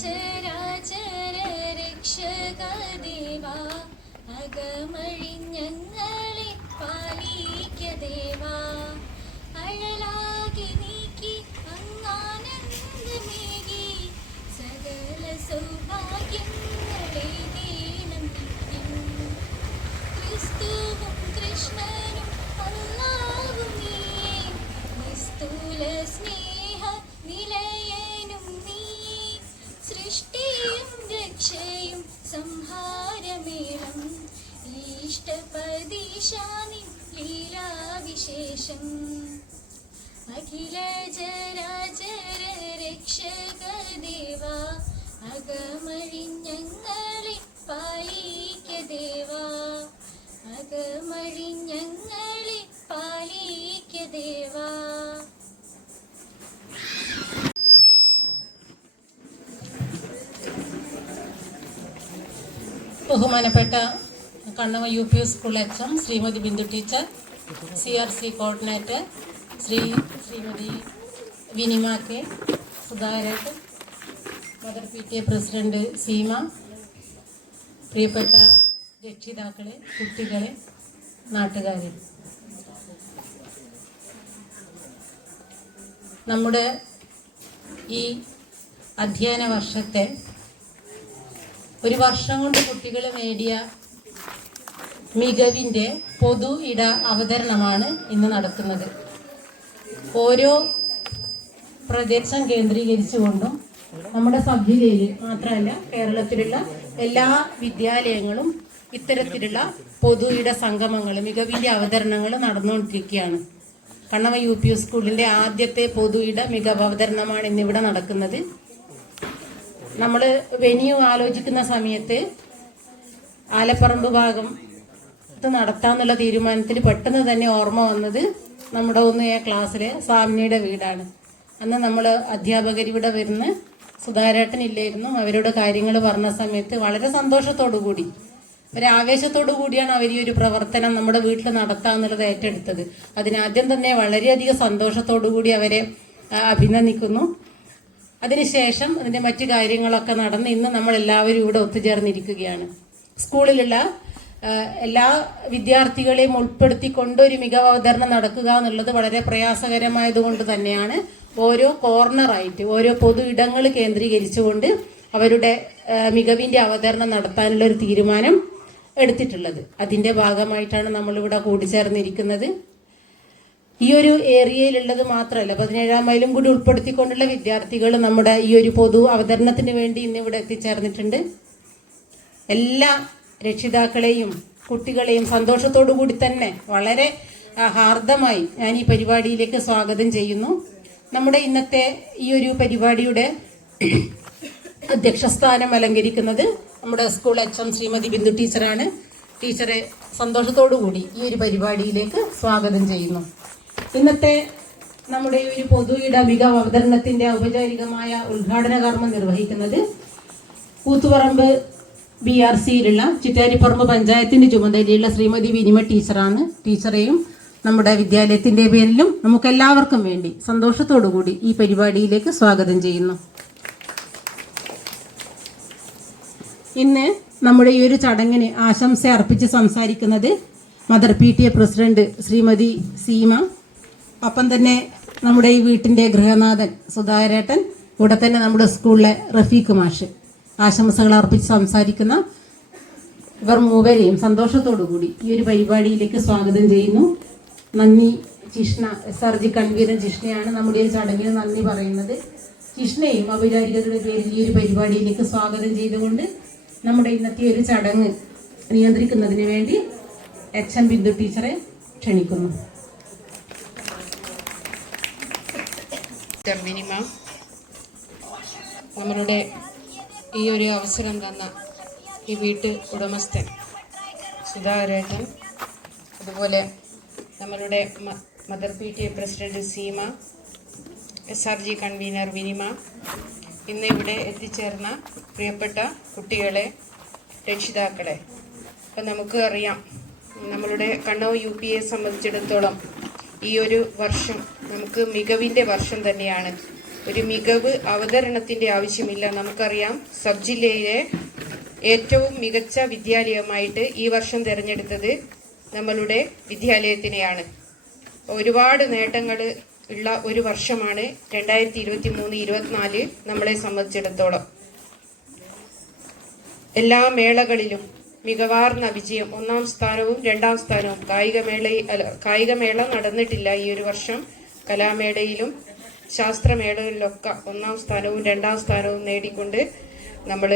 ചരാചര രക്ഷകദേവാ അകമഴിഞ്ഞങ്ങളെ പാലിക്കദേവാ അഴലാകെ നീക്കി അങ്ങാനന്ദമേകി സകല സൗഭാഗ്യങ്ങളെ ദീനം നിത്യം ക്രിസ്തുവും കൃഷ്ണനും അല്ലാഹും നീയേ നിസ്തുല സ്നേഹ നിലയനും നീ സൃഷ്ടിയും രക്ഷയും സംഹാരമേളം ഇഷ്ടപദീശാനി ലീലാവിശേഷം അഖില ചരാചര രക്ഷകദേവാ അകമഴിഞ്ഞങ്ങളെ പാലിക്കദേവാ അകമഴിഞ്ഞങ്ങളെ പാലിക്കദേവാ. ബഹുമാനപ്പെട്ട Kannava UP school HM Shrimati Bindu teacher, CRC coordinator Shrimati Vinima K, Sudhakaran, mother PTA president Seema, പ്രിയപ്പെട്ട രക്ഷിതാക്കളെ, കുട്ടികളെ, നാട്ടുകാരെ, നമ്മുടെ ഈ അധ്യയന വർഷത്തെ ഒരു വർഷം കൊണ്ട് കുട്ടികൾ നേടിയ മികവിൻ്റെ പൊതു ഇട അവതരണമാണ് ഇന്ന് നടക്കുന്നത്. ഓരോ പ്രദേശം കേന്ദ്രീകരിച്ചുകൊണ്ടും നമ്മുടെ സബ് ജില്ലയിൽ മാത്രമല്ല കേരളത്തിലുള്ള എല്ലാ വിദ്യാലയങ്ങളും ഇത്തരത്തിലുള്ള പൊതു ഇട സംഗമങ്ങൾ, മികവിൻ്റെ അവതരണങ്ങൾ നടന്നുകൊണ്ടിരിക്കുകയാണ്. കണ്ണവ UP സ്കൂളിൻ്റെ ആദ്യത്തെ പൊതു ഇട മികവ് അവതരണമാണ് ഇന്നിവിടെ നടക്കുന്നത്. നമ്മൾ വെന്യൂ ആലോചിക്കുന്ന സമയത്ത് ആലപ്പറമ്പ് ഭാഗം നടത്താമെന്നുള്ള തീരുമാനത്തിൽ പെട്ടെന്ന് തന്നെ ഓർമ്മ വന്നത് നമ്മുടെ 1A ക്ലാസ്സിലെ സാമിനിയുടെ വീടാണ്. അന്ന് നമ്മൾ അധ്യാപകരിവിടെ വരുന്ന സുധാരേട്ടൻ ഇല്ലായിരുന്നു. അവരോട് കാര്യങ്ങൾ പറഞ്ഞ സമയത്ത് വളരെ സന്തോഷത്തോടു കൂടി, ഒരാവേശത്തോടു കൂടിയാണ് അവർ ഈ ഒരു പ്രവർത്തനം നമ്മുടെ വീട്ടിൽ നടത്താമെന്നുള്ളത് ഏറ്റെടുത്തത്. അതിനാദ്യം തന്നെ വളരെയധികം സന്തോഷത്തോടു കൂടി അവരെ അഭിനന്ദിക്കുന്നു. അതിനുശേഷം അതിൻ്റെ മറ്റു കാര്യങ്ങളൊക്കെ നടന്ന് ഇന്ന് നമ്മൾ എല്ലാവരും ഇവിടെ ഒത്തുചേർന്നിരിക്കുകയാണ്. സ്കൂളിലുള്ള എല്ലാ വിദ്യാർത്ഥികളെയും ഉൾപ്പെടുത്തിക്കൊണ്ട് ഒരു മികവ് അവതരണം നടക്കുക എന്നുള്ളത് വളരെ പ്രയാസകരമായതുകൊണ്ട് തന്നെയാണ് ഓരോ കോർണറായിട്ട് ഓരോ പൊതു ഇടങ്ങൾ കേന്ദ്രീകരിച്ചുകൊണ്ട് അവരുടെ മികവിൻ്റെ അവതരണം നടത്താനുള്ള ഒരു തീരുമാനം എടുത്തിട്ടുള്ളത്. അതിൻ്റെ ഭാഗമായിട്ടാണ് നമ്മളിവിടെ കൂടിച്ചേർന്നിരിക്കുന്നത്. ഈ ഒരു ഏരിയയിലുള്ളത് മാത്രമല്ല, 17 മൈലും കൂടി ഉൾപ്പെടുത്തിക്കൊണ്ടുള്ള വിദ്യാർത്ഥികൾ നമ്മുടെ ഈ ഒരു പൊതു അവതരണത്തിന് വേണ്ടി ഇന്നിവിടെ എത്തിച്ചേർന്നിട്ടുണ്ട്. എല്ലാ രക്ഷിതാക്കളെയും കുട്ടികളെയും സന്തോഷത്തോടു കൂടി തന്നെ വളരെ ഹാർദമായി ഞാൻ ഈ പരിപാടിയിലേക്ക് സ്വാഗതം ചെയ്യുന്നു. നമ്മുടെ ഇന്നത്തെ ഈ ഒരു പരിപാടിയുടെ അധ്യക്ഷസ്ഥാനം അലങ്കരിക്കുന്നത് നമ്മുടെ സ്കൂൾ HM ശ്രീമതി ബിന്ദു ടീച്ചറാണ്. ടീച്ചറെ സന്തോഷത്തോടു കൂടി ഈ ഒരു പരിപാടിയിലേക്ക് സ്വാഗതം ചെയ്യുന്നു. ഇന്നത്തെ നമ്മുടെ ഈ ഒരു പൊതു ഇട മികവ് അവതരണത്തിന്റെ ഔപചാരികമായ ഉദ്ഘാടന കർമ്മം നിർവഹിക്കുന്നത് കൂത്തുപറമ്പ് BRCയിലുള്ള ചിറ്റാരിപ്പറമ്പ് പഞ്ചായത്തിന്റെ ചുമതലയുള്ള ശ്രീമതി വിനിമ ടീച്ചറാണ്. ടീച്ചറെയും നമ്മുടെ വിദ്യാലയത്തിന്റെ പേരിലും നമുക്കെല്ലാവർക്കും വേണ്ടി സന്തോഷത്തോടു കൂടി ഈ പരിപാടിയിലേക്ക് സ്വാഗതം ചെയ്യുന്നു. ഇന്ന് നമ്മുടെ ഈ ഒരു ചടങ്ങിന് ആശംസ അർപ്പിച്ച് സംസാരിക്കുന്നത് mother PTA president Shrimati Seema, അപ്പം തന്നെ നമ്മുടെ ഈ വീട്ടിന്റെ ഗൃഹനാഥൻ സുധാകരേട്ടൻ, കൂടെ തന്നെ നമ്മുടെ സ്കൂളിലെ റഫീഖ് മാഷ്. ആശംസകൾ അർപ്പിച്ച് സംസാരിക്കുന്ന ഇവർ മൂവരെയും സന്തോഷത്തോടു കൂടി ഈ ഒരു പരിപാടിയിലേക്ക് സ്വാഗതം ചെയ്യുന്നു. നന്ദി ജിഷ്ണ, SRG കൺവീനർ ജിഷ്ണയാണ് നമ്മുടെ ഈ ചടങ്ങിന് നന്ദി പറയുന്നത്. ജിഷ്ണയും ഔപചാരികതയുടെ പേരിൽ ഈ ഒരു പരിപാടിയിലേക്ക് സ്വാഗതം ചെയ്തുകൊണ്ട് നമ്മുടെ ഇന്നത്തെ ഒരു ചടങ്ങ് നിയന്ത്രിക്കുന്നതിന് വേണ്ടി HM ബിന്ദു ടീച്ചറെ ക്ഷണിക്കുന്നു. വിനിമ, നമ്മളുടെ ഈ ഒരു അവസരം തന്ന ഈ വീട്ട് ഉടമസ്ഥൻ സുധാകരൻ, അതുപോലെ നമ്മളുടെ mother PTA president Seema, SRG convener Vinima, ഇന്ന് ഇവിടെ എത്തിച്ചേർന്ന പ്രിയപ്പെട്ട കുട്ടികളെ, രക്ഷിതാക്കളെ. അപ്പം നമുക്ക് അറിയാം, നമ്മളുടെ കണ്ണൂർ UPയെ സംബന്ധിച്ചിടത്തോളം ഈ ഒരു വർഷം നമുക്ക് മികവിൻ്റെ വർഷം തന്നെയാണ്. ഒരു മികവ് അവതരണത്തിന്റെ ആവശ്യമില്ല. നമുക്കറിയാം സബ് ജില്ലയിലെ ഏറ്റവും മികച്ച വിദ്യാലയമായിട്ട് ഈ വർഷം തിരഞ്ഞെടുത്തത് നമ്മളുടെ വിദ്യാലയത്തിനെയാണ്. ഒരുപാട് നേട്ടങ്ങൾ ഉള്ള ഒരു വർഷമാണ് 2023-24 നമ്മളെ സംബന്ധിച്ചിടത്തോളം. എല്ലാ മേളകളിലും മികവാർന്ന വിജയം, 1ാം സ്ഥാനവും 2ാം സ്ഥാനവും. കായികമേള നടന്നിട്ടില്ല ഈ ഒരു വർഷം. കലാമേളയിലും ശാസ്ത്രമേളകളിലൊക്കെ 1ാം സ്ഥാനവും 2ാം സ്ഥാനവും നേടിക്കൊണ്ട് നമ്മൾ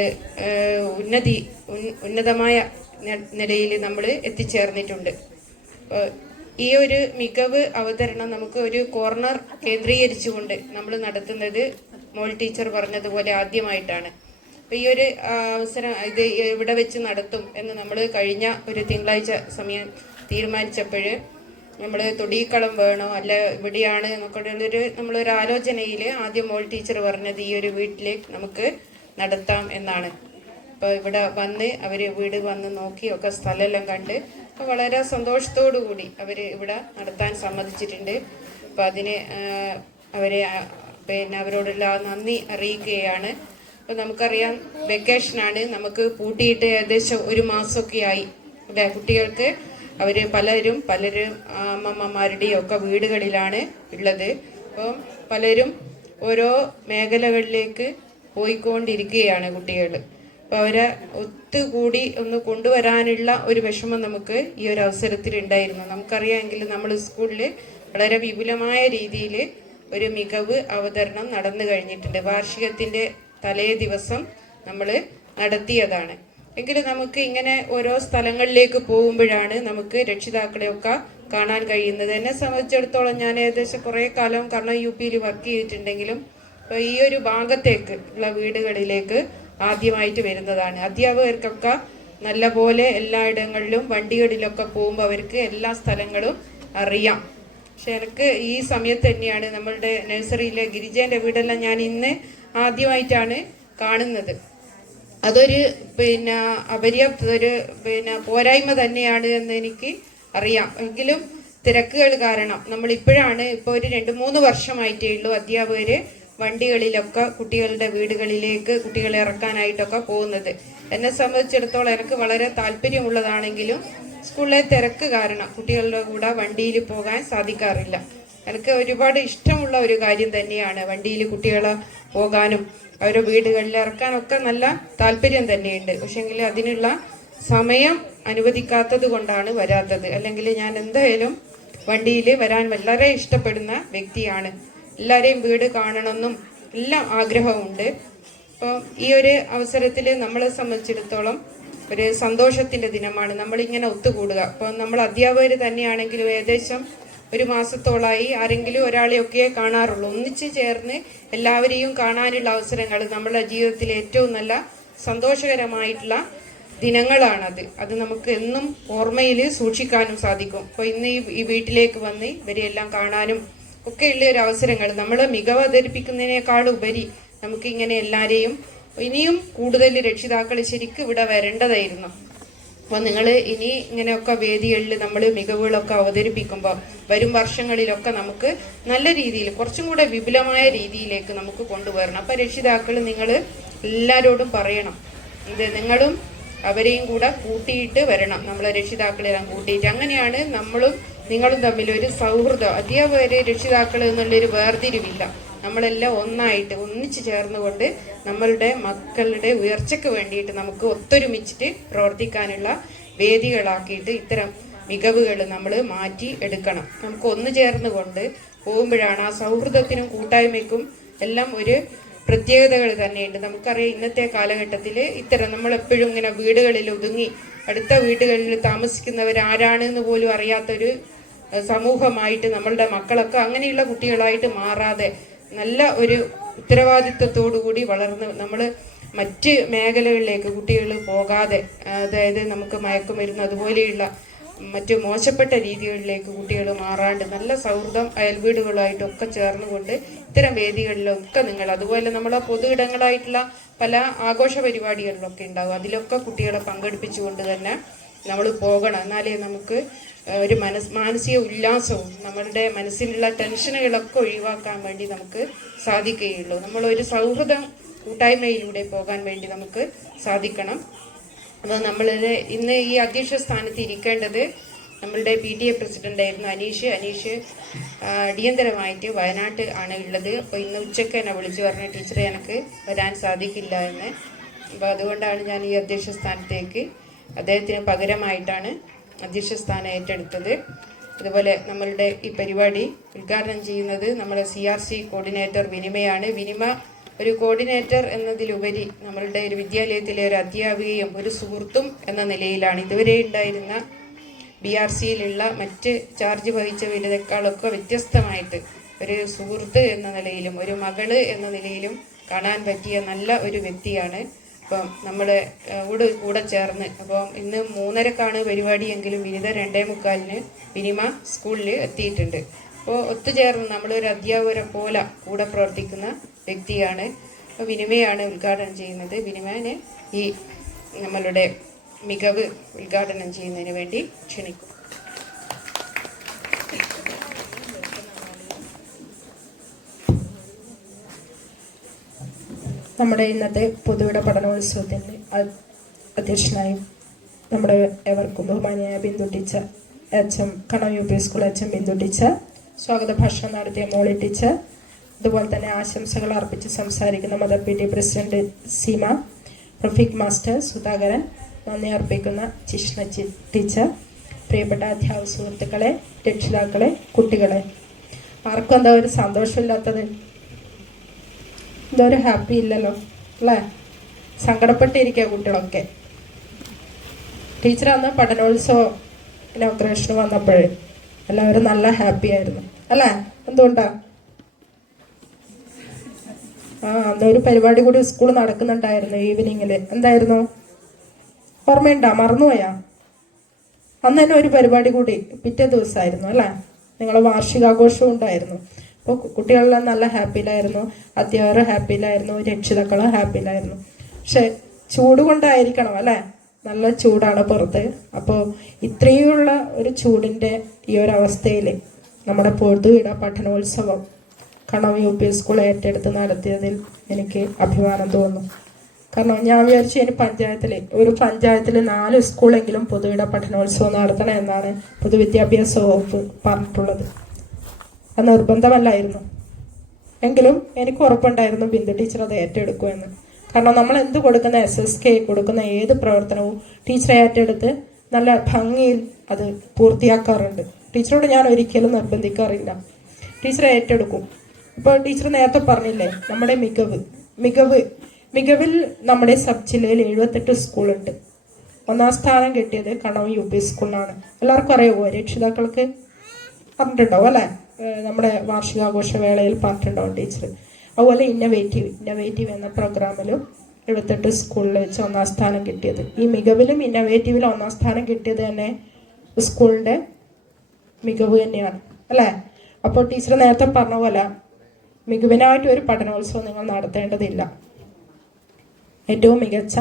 ഉന്നതമായ നിലയിൽ നമ്മൾ എത്തിച്ചേർന്നിട്ടുണ്ട്. ഈ ഒരു മികവ് അവതരണം നമുക്ക് ഒരു കോർണർ കേന്ദ്രീകരിച്ചുകൊണ്ട് നമ്മൾ നടത്തുന്നത് മോൾ ടീച്ചർ പറഞ്ഞതുപോലെ ആദ്യമായിട്ടാണ്. അപ്പോൾ ഈ ഒരു അവസരം ഇത് ഇവിടെ വെച്ച് നടത്തും എന്ന് നമ്മൾ കഴിഞ്ഞ ഒരു തിങ്കളാഴ്ച സമയം തീരുമാനിച്ചപ്പോൾ നമ്മൾ തൊടിക്കളം വേണോ അല്ല ഇവിടെയാണ് എന്നൊക്കെ നമ്മളൊരു ആലോചനയിൽ ആദ്യം മോൾ ടീച്ചർ പറഞ്ഞത് ഈ ഒരു വീട്ടിൽ നമുക്ക് നടത്താം എന്നാണ്. അപ്പോൾ ഇവിടെ വന്ന് അവർ വീട് വന്ന് നോക്കി ഒക്കെ സ്ഥലമെല്ലാം കണ്ട് അപ്പോൾ വളരെ സന്തോഷത്തോടു കൂടി അവർ ഇവിടെ നടത്താൻ സമ്മതിച്ചിട്ടുണ്ട്. അപ്പോൾ അതിന് അവരെ അവരോടുള്ള നന്ദി അറിയിക്കുകയാണ്. അപ്പോൾ നമുക്കറിയാം വെക്കേഷനാണ്, നമുക്ക് പൂട്ടിയിട്ട് ഏകദേശം 1 മാസമൊക്കെ ആയി അല്ലേ. കുട്ടികൾക്ക് അവർ പലരും അമ്മമ്മമാരുടെയും ഒക്കെ വീടുകളിലാണ് ഉള്ളത്. അപ്പോൾ പലരും ഓരോ മേഖലകളിലേക്ക് പോയിക്കൊണ്ടിരിക്കുകയാണ് കുട്ടികൾ. അപ്പോൾ അവരെ ഒത്തുകൂടി ഒന്ന് കൊണ്ടുവരാനുള്ള ഒരു വിഷമം നമുക്ക് ഈ ഒരു അവസരത്തിൽ ഉണ്ടായിരുന്നു. നമുക്കറിയാമെങ്കിൽ നമ്മൾ സ്കൂളിൽ വളരെ വിപുലമായ രീതിയിൽ ഒരു മികവ് അവതരണം നടന്നു കഴിഞ്ഞിട്ടുണ്ട്. വാർഷികത്തിൻ്റെ തലേ ദിവസം നമ്മൾ നടത്തിയതാണ്. എങ്കിലും നമുക്ക് ഇങ്ങനെ ഓരോ സ്ഥലങ്ങളിലേക്ക് പോകുമ്പോഴാണ് നമുക്ക് രക്ഷിതാക്കളെയൊക്കെ കാണാൻ കഴിയുന്നത്. എന്നെ സംബന്ധിച്ചിടത്തോളം ഞാൻ ഏകദേശം കുറേ കാലം കണ്ണൂർ UP-യിൽ വർക്ക് ചെയ്തിട്ടുണ്ടെങ്കിലും ഈ ഒരു ഭാഗത്തേക്ക് ഉള്ള വീടുകളിലേക്ക് ആദ്യമായിട്ട് വരുന്നതാണ്. അധ്യാപകർക്കൊക്കെ നല്ല പോലെ എല്ലായിടങ്ങളിലും വണ്ടികളിലൊക്കെ പോകുമ്പോൾ അവർക്ക് എല്ലാ സ്ഥലങ്ങളും അറിയാം. പക്ഷെ എനിക്ക് ഈ സമയത്ത് തന്നെയാണ് നമ്മളുടെ നഴ്സറിയിലെ ഗിരിജേൻ്റെ വീടെല്ലാം ഞാൻ ഇന്ന് ആദ്യമായിട്ടാണ് കാണുന്നത്. അതൊരു ഒരു പോരായ്മ തന്നെയാണ് എന്ന് എനിക്ക് അറിയാം. എങ്കിലും തിരക്കുകൾ കാരണം നമ്മൾ ഇപ്പോഴാണ് ഒരു 2-3 വർഷമായിട്ടേ ഉള്ളൂ അധ്യാപകർ വണ്ടികളിലൊക്കെ കുട്ടികളുടെ വീടുകളിലേക്ക് കുട്ടികളെ ഇറക്കാനായിട്ടൊക്കെ പോകുന്നത്. എന്നെ സംബന്ധിച്ചിടത്തോളം എനിക്ക് വളരെ താല്പര്യമുള്ളതാണെങ്കിലും സ്കൂളിലെ തിരക്ക് കാരണം കുട്ടികളുടെ കൂടെ വണ്ടിയിൽ പോകാൻ സാധിക്കാറില്ല. എനിക്ക് ഒരുപാട് ഇഷ്ടമുള്ള ഒരു കാര്യം തന്നെയാണ് വണ്ടിയിൽ കുട്ടികളെ പോകാനും അവരുടെ വീടുകളിൽ ഇറക്കാനൊക്കെ നല്ല താല്പര്യം തന്നെയുണ്ട്. പക്ഷെങ്കിൽ അതിനുള്ള സമയം അനുവദിക്കാത്തത് കൊണ്ടാണ് വരാത്തത്. അല്ലെങ്കിൽ ഞാൻ എന്തായാലും വണ്ടിയിൽ വരാൻ വളരെ ഇഷ്ടപ്പെടുന്ന വ്യക്തിയാണ്. എല്ലാവരെയും വീട് കാണണമെന്നും എല്ലാം ആഗ്രഹമുണ്ട്. അപ്പോൾ ഈ ഒരു അവസരത്തിൽ നമ്മളെ സംബന്ധിച്ചിടത്തോളം ഒരു സന്തോഷത്തിൻ്റെ ദിനമാണ് നമ്മളിങ്ങനെ ഒത്തുകൂടുക. അപ്പോൾ നമ്മൾ അധ്യാപകർ തന്നെയാണെങ്കിലും ഏകദേശം 1 മാസത്തോളമായി ആരെങ്കിലും ഒരാളെയൊക്കെ കാണാറുള്ളൂ. ഒന്നിച്ച് ചേർന്ന് എല്ലാവരെയും കാണാനുള്ള അവസരങ്ങൾ നമ്മുടെ ജീവിതത്തിൽ ഏറ്റവും നല്ല സന്തോഷകരമായിട്ടുള്ള ദിനങ്ങളാണത്. അത് നമുക്ക് എന്നും ഓർമ്മയിൽ സൂക്ഷിക്കാനും സാധിക്കും. അപ്പോൾ ഇന്ന് ഈ വീട്ടിലേക്ക് വന്ന് ഇവരെല്ലാം കാണാനും ഒക്കെയുള്ള ഒരു അവസരങ്ങൾ നമ്മൾ മികവ് അവതരിപ്പിക്കുന്നതിനേക്കാളുപരി നമുക്ക് ഇങ്ങനെ എല്ലാവരെയും ഇനിയും കൂടുതൽ രക്ഷിതാക്കൾ ശരിക്കും ഇവിടെ വരേണ്ടതായിരുന്നു. അപ്പോൾ നിങ്ങൾ ഇനി ഇങ്ങനെയൊക്കെ വേദികളിൽ നമ്മൾ മികവുകളൊക്കെ അവതരിപ്പിക്കുമ്പോൾ വരും വർഷങ്ങളിലൊക്കെ നമുക്ക് നല്ല രീതിയിൽ കുറച്ചും കൂടെ വിപുലമായ രീതിയിലേക്ക് നമുക്ക് കൊണ്ടുവരണം. അപ്പോൾ രക്ഷിതാക്കൾ നിങ്ങൾ എല്ലാവരോടും പറയണം, ഇത് നിങ്ങളും അവരെയും കൂടെ കൂട്ടിയിട്ട് വരണം. നമ്മളെ രക്ഷിതാക്കളെല്ലാം കൂട്ടിയിട്ട് അങ്ങനെയാണ് നമ്മളും നിങ്ങളും തമ്മിലൊരു സൗഹൃദം. അധ്യാപകർ രക്ഷിതാക്കൾ എന്നുള്ളൊരു വേർതിരിവില്ല. നമ്മളെല്ലാം ഒന്നിച്ച് ചേർന്നുകൊണ്ട് നമ്മളുടെ മക്കളുടെ ഉയർച്ചയ്ക്ക് വേണ്ടിയിട്ട് നമുക്ക് ഒത്തൊരുമിച്ചിട്ട് പ്രവർത്തിക്കാനുള്ള വേദികളാക്കിയിട്ട് ഇത്തരം മികവുകൾ നമ്മൾ മാറ്റി എടുക്കണം. നമുക്ക് ഒന്നു ചേർന്നുകൊണ്ട് പോകുമ്പോഴാണ് ആ സൗഹൃദത്തിനും കൂട്ടായ്മയ്ക്കും എല്ലാം ഒരു പ്രത്യേകതകൾ തന്നെയുണ്ട്. നമുക്കറിയാം ഇന്നത്തെ കാലഘട്ടത്തിൽ ഇത്തരം നമ്മളെപ്പോഴും ഇങ്ങനെ വീടുകളിൽ ഒതുങ്ങി അടുത്ത വീടുകളിൽ താമസിക്കുന്നവരാരാണെന്ന് പോലും അറിയാത്തൊരു സമൂഹമായിട്ട് നമ്മളുടെ മക്കളൊക്കെ അങ്ങനെയുള്ള കുട്ടികളായിട്ട് മാറാതെ നല്ല ഒരു ഉത്തരവാദിത്വത്തോടു കൂടി വളർന്ന് നമ്മൾ മറ്റ് മേഖലകളിലേക്ക് കുട്ടികൾ പോകാതെ, അതായത് നമുക്ക് മയക്കുമരുന്ന് അതുപോലെയുള്ള മറ്റു മോശപ്പെട്ട രീതികളിലേക്ക് കുട്ടികൾ മാറാണ്ട് നല്ല സൗഹൃദം അയൽവീടുകളായിട്ടൊക്കെ ചേർന്നുകൊണ്ട് ഇത്തരം വേദികളിലൊക്കെ നിങ്ങൾ അതുപോലെ നമ്മളെ പൊതു ഇടങ്ങളായിട്ടുള്ള പല ആഘോഷ പരിപാടികളിലൊക്കെ ഉണ്ടാവും. അതിലൊക്കെ കുട്ടികളെ പങ്കെടുപ്പിച്ചുകൊണ്ട് തന്നെ നമ്മൾ പോകണം. എന്നാലേ നമുക്ക് ഒരു മാനസിക ഉല്ലാസവും നമ്മളുടെ മനസ്സിലുള്ള ടെൻഷനുകളൊക്കെ ഒഴിവാക്കാൻ വേണ്ടി നമുക്ക് സാധിക്കുകയുള്ളൂ. നമ്മളൊരു സൗഹൃദം കൂട്ടായ്മയിലൂടെ പോകാൻ വേണ്ടി നമുക്ക് സാധിക്കണം. അപ്പോൾ നമ്മളുടെ ഇന്ന് ഈ അധ്യക്ഷ സ്ഥാനത്ത് ഇരിക്കേണ്ടത് നമ്മളുടെ PTA പ്രസിഡന്റായിരുന്നു അനീഷ് അടിയന്തരമായിട്ട് വയനാട്ട് ആണ് ഉള്ളത്. അപ്പോൾ ഇന്ന് ഉച്ചയ്ക്ക് എന്നെ വിളിച്ചു പറഞ്ഞ ടീച്ചറെ എനിക്ക് വരാൻ സാധിക്കില്ല എന്ന്. അപ്പോൾ അതുകൊണ്ടാണ് ഞാൻ ഈ അധ്യക്ഷ സ്ഥാനത്തേക്ക് അദ്ദേഹത്തിന് പകരമായിട്ടാണ് അധ്യക്ഷ സ്ഥാനം ഏറ്റെടുത്തത്. അതുപോലെ നമ്മളുടെ ഈ പരിപാടി ഉദ്ഘാടനം ചെയ്യുന്നത് നമ്മുടെ CRC കോർഡിനേറ്റർ വിനിമയാണ്. വിനിമ ഒരു കോർഡിനേറ്റർ എന്നതിലുപരി നമ്മളുടെ ഒരു വിദ്യാലയത്തിലെ ഒരു അധ്യാപികയും ഒരു സുഹൃത്തും എന്ന നിലയിലാണ്. ഇതുവരെ ഉണ്ടായിരുന്ന BRCയിലുള്ള മറ്റ് ചാർജ് വഹിച്ചവരെക്കാളൊക്കെ വ്യത്യസ്തമായിട്ട് ഒരു സുഹൃത്ത് എന്ന നിലയിലും ഒരു മകള് എന്ന നിലയിലും കാണാൻ പറ്റിയ നല്ല ഒരു വ്യക്തിയാണ്. അപ്പം നമ്മളെ കൂടെ ചേർന്ന് അപ്പം ഇന്ന് 3:30 പരിപാടിയെങ്കിലും വിനിത 2:45 വിനിമ സ്കൂളിൽ എത്തിയിട്ടുണ്ട്. അപ്പോൾ ഒത്തുചേർന്ന് നമ്മളൊരു അധ്യാപകരെ പോലെ കൂടെ പ്രവർത്തിക്കുന്ന വ്യക്തിയാണ്. അപ്പോൾ വിനിമയാണ് ഉദ്ഘാടനം ചെയ്യുന്നത്. വിനിമനെ ഈ നമ്മളുടെ മികവ് ഉദ്ഘാടനം ചെയ്യുന്നതിന് വേണ്ടി ക്ഷണിക്കും. നമ്മുടെ ഇന്നത്തെ പൊതുവിട പഠനോത്സവത്തിൻ്റെ അധ്യക്ഷനായി നമ്മുടെ എവർക്കും ബഹുമാനിയായ Bindu teacher, HM Kannur UP school HM Bindu teacher, സ്വാഗത ഭാഷണം നടത്തിയ മോളി ടീച്ചർ, അതുപോലെ തന്നെ ആശംസകൾ അർപ്പിച്ച് സംസാരിക്കുന്ന mother PTA president Seema, Rafeeq master, Sudhakaran, നന്ദി അർപ്പിക്കുന്ന ജിഷ്ണ ടീച്ചർ, പ്രിയപ്പെട്ട അധ്യാപക സുഹൃത്തുക്കളെ, രക്ഷിതാക്കളെ, കുട്ടികളെ, ആർക്കും എന്താ ഒരു സന്തോഷമില്ലാത്തത്? എന്തോ ഒരു ഹാപ്പി ഇല്ലല്ലോ അല്ലേ? സങ്കടപ്പെട്ടിരിക്കുക കുട്ടികളൊക്കെ. ടീച്ചർ അന്ന് പഠനോത്സവം ഇനോഗ്രേഷന് വന്നപ്പോൾ എല്ലാവരും നല്ല ഹാപ്പി ആയിരുന്നു അല്ലേ? എന്തുകൊണ്ടാ? അന്നൊരു പരിപാടി കൂടി സ്കൂൾ നടക്കുന്നുണ്ടായിരുന്നു ഈവനിങ്ങിൽ. എന്തായിരുന്നു ഓർമ്മയുണ്ടാ? മറന്നുപോയാ? അന്ന് തന്നെ ഒരു പരിപാടി കൂടി പിറ്റേ ദിവസമായിരുന്നു അല്ലേ? നിങ്ങളെ വാർഷികാഘോഷവും ഉണ്ടായിരുന്നു. അപ്പോൾ കുട്ടികളെല്ലാം നല്ല ഹാപ്പിയിലായിരുന്നു, അധ്യാപകർ ഹാപ്പിയിലായിരുന്നു, രക്ഷിതാക്കളും ഹാപ്പിയിലായിരുന്നു. പക്ഷെ ചൂട് കൊണ്ടായിരിക്കണം അല്ലേ? നല്ല ചൂടാണ് പുറത്ത്. അപ്പോൾ ഇത്രയുള്ള ഒരു ചൂടിൻ്റെ ഈ ഒരു അവസ്ഥയിൽ നമ്മുടെ പൊതുവിട പഠനോത്സവം കണ്ണൂർ UP സ്കൂൾ ഏറ്റെടുത്ത് നടത്തിയതിൽ എനിക്ക് അഭിമാനം തോന്നുന്നു. കാരണം ഞാൻ വിചാരിച്ചു ഇനി ഒരു പഞ്ചായത്തിൽ 4 സ്കൂളെങ്കിലും പൊതുവിട പഠനോത്സവം നടത്തണം എന്നാണ് പൊതുവിദ്യാഭ്യാസ വകുപ്പ് പറഞ്ഞിട്ടുള്ളത്. അത് നിർബന്ധമല്ലായിരുന്നു. എങ്കിലും എനിക്ക് ഉറപ്പുണ്ടായിരുന്നു ബിന്ദു ടീച്ചർ അത് ഏറ്റെടുക്കുമെന്ന്. കാരണം നമ്മൾ എന്ത് കൊടുക്കുന്ന SSK കൊടുക്കുന്ന ഏത് പ്രവർത്തനവും ടീച്ചർ ഏറ്റെടുത്ത് നല്ല ഭംഗിയിൽ അത് പൂർത്തിയാക്കാറുണ്ട്. ടീച്ചറോട് ഞാൻ ഒരിക്കലും നിർബന്ധിക്കാറില്ല, ടീച്ചർ ഏറ്റെടുക്കും. ഇപ്പോൾ ടീച്ചർ നേരത്തെ പറഞ്ഞില്ലേ നമ്മുടെ മികവിൽ നമ്മുടെ സബ് ജില്ലയിൽ 78 സ്കൂളുണ്ട്. 1ാം സ്ഥാനം കിട്ടിയത് കണ്ണൂർ UP സ്കൂളിനാണ്. എല്ലാവർക്കും അറിയുമോ? രക്ഷിതാക്കൾക്ക് പറഞ്ഞിട്ടുണ്ടാവും അല്ലേ? നമ്മുടെ വാർഷികാഘോഷ വേളയിൽ പറഞ്ഞിട്ടുണ്ടാവും ടീച്ചർ. അതുപോലെ ഇന്നവേറ്റീവ് എന്ന പ്രോഗ്രാമിലും 78 സ്കൂളിൽ വെച്ച് 1ാം സ്ഥാനം കിട്ടിയത്. ഈ മികവിലും ഇന്നവേറ്റീവിലും 1ാം സ്ഥാനം കിട്ടിയത് തന്നെ സ്കൂളിൻ്റെ മികവ് തന്നെയാണ് അല്ലേ? അപ്പോൾ ടീച്ചർ നേരത്തെ പറഞ്ഞ പോലെ മികവിനായിട്ട് ഒരു പഠനോത്സവം നിങ്ങൾ നടത്തേണ്ടതില്ല. ഏറ്റവും മികച്ച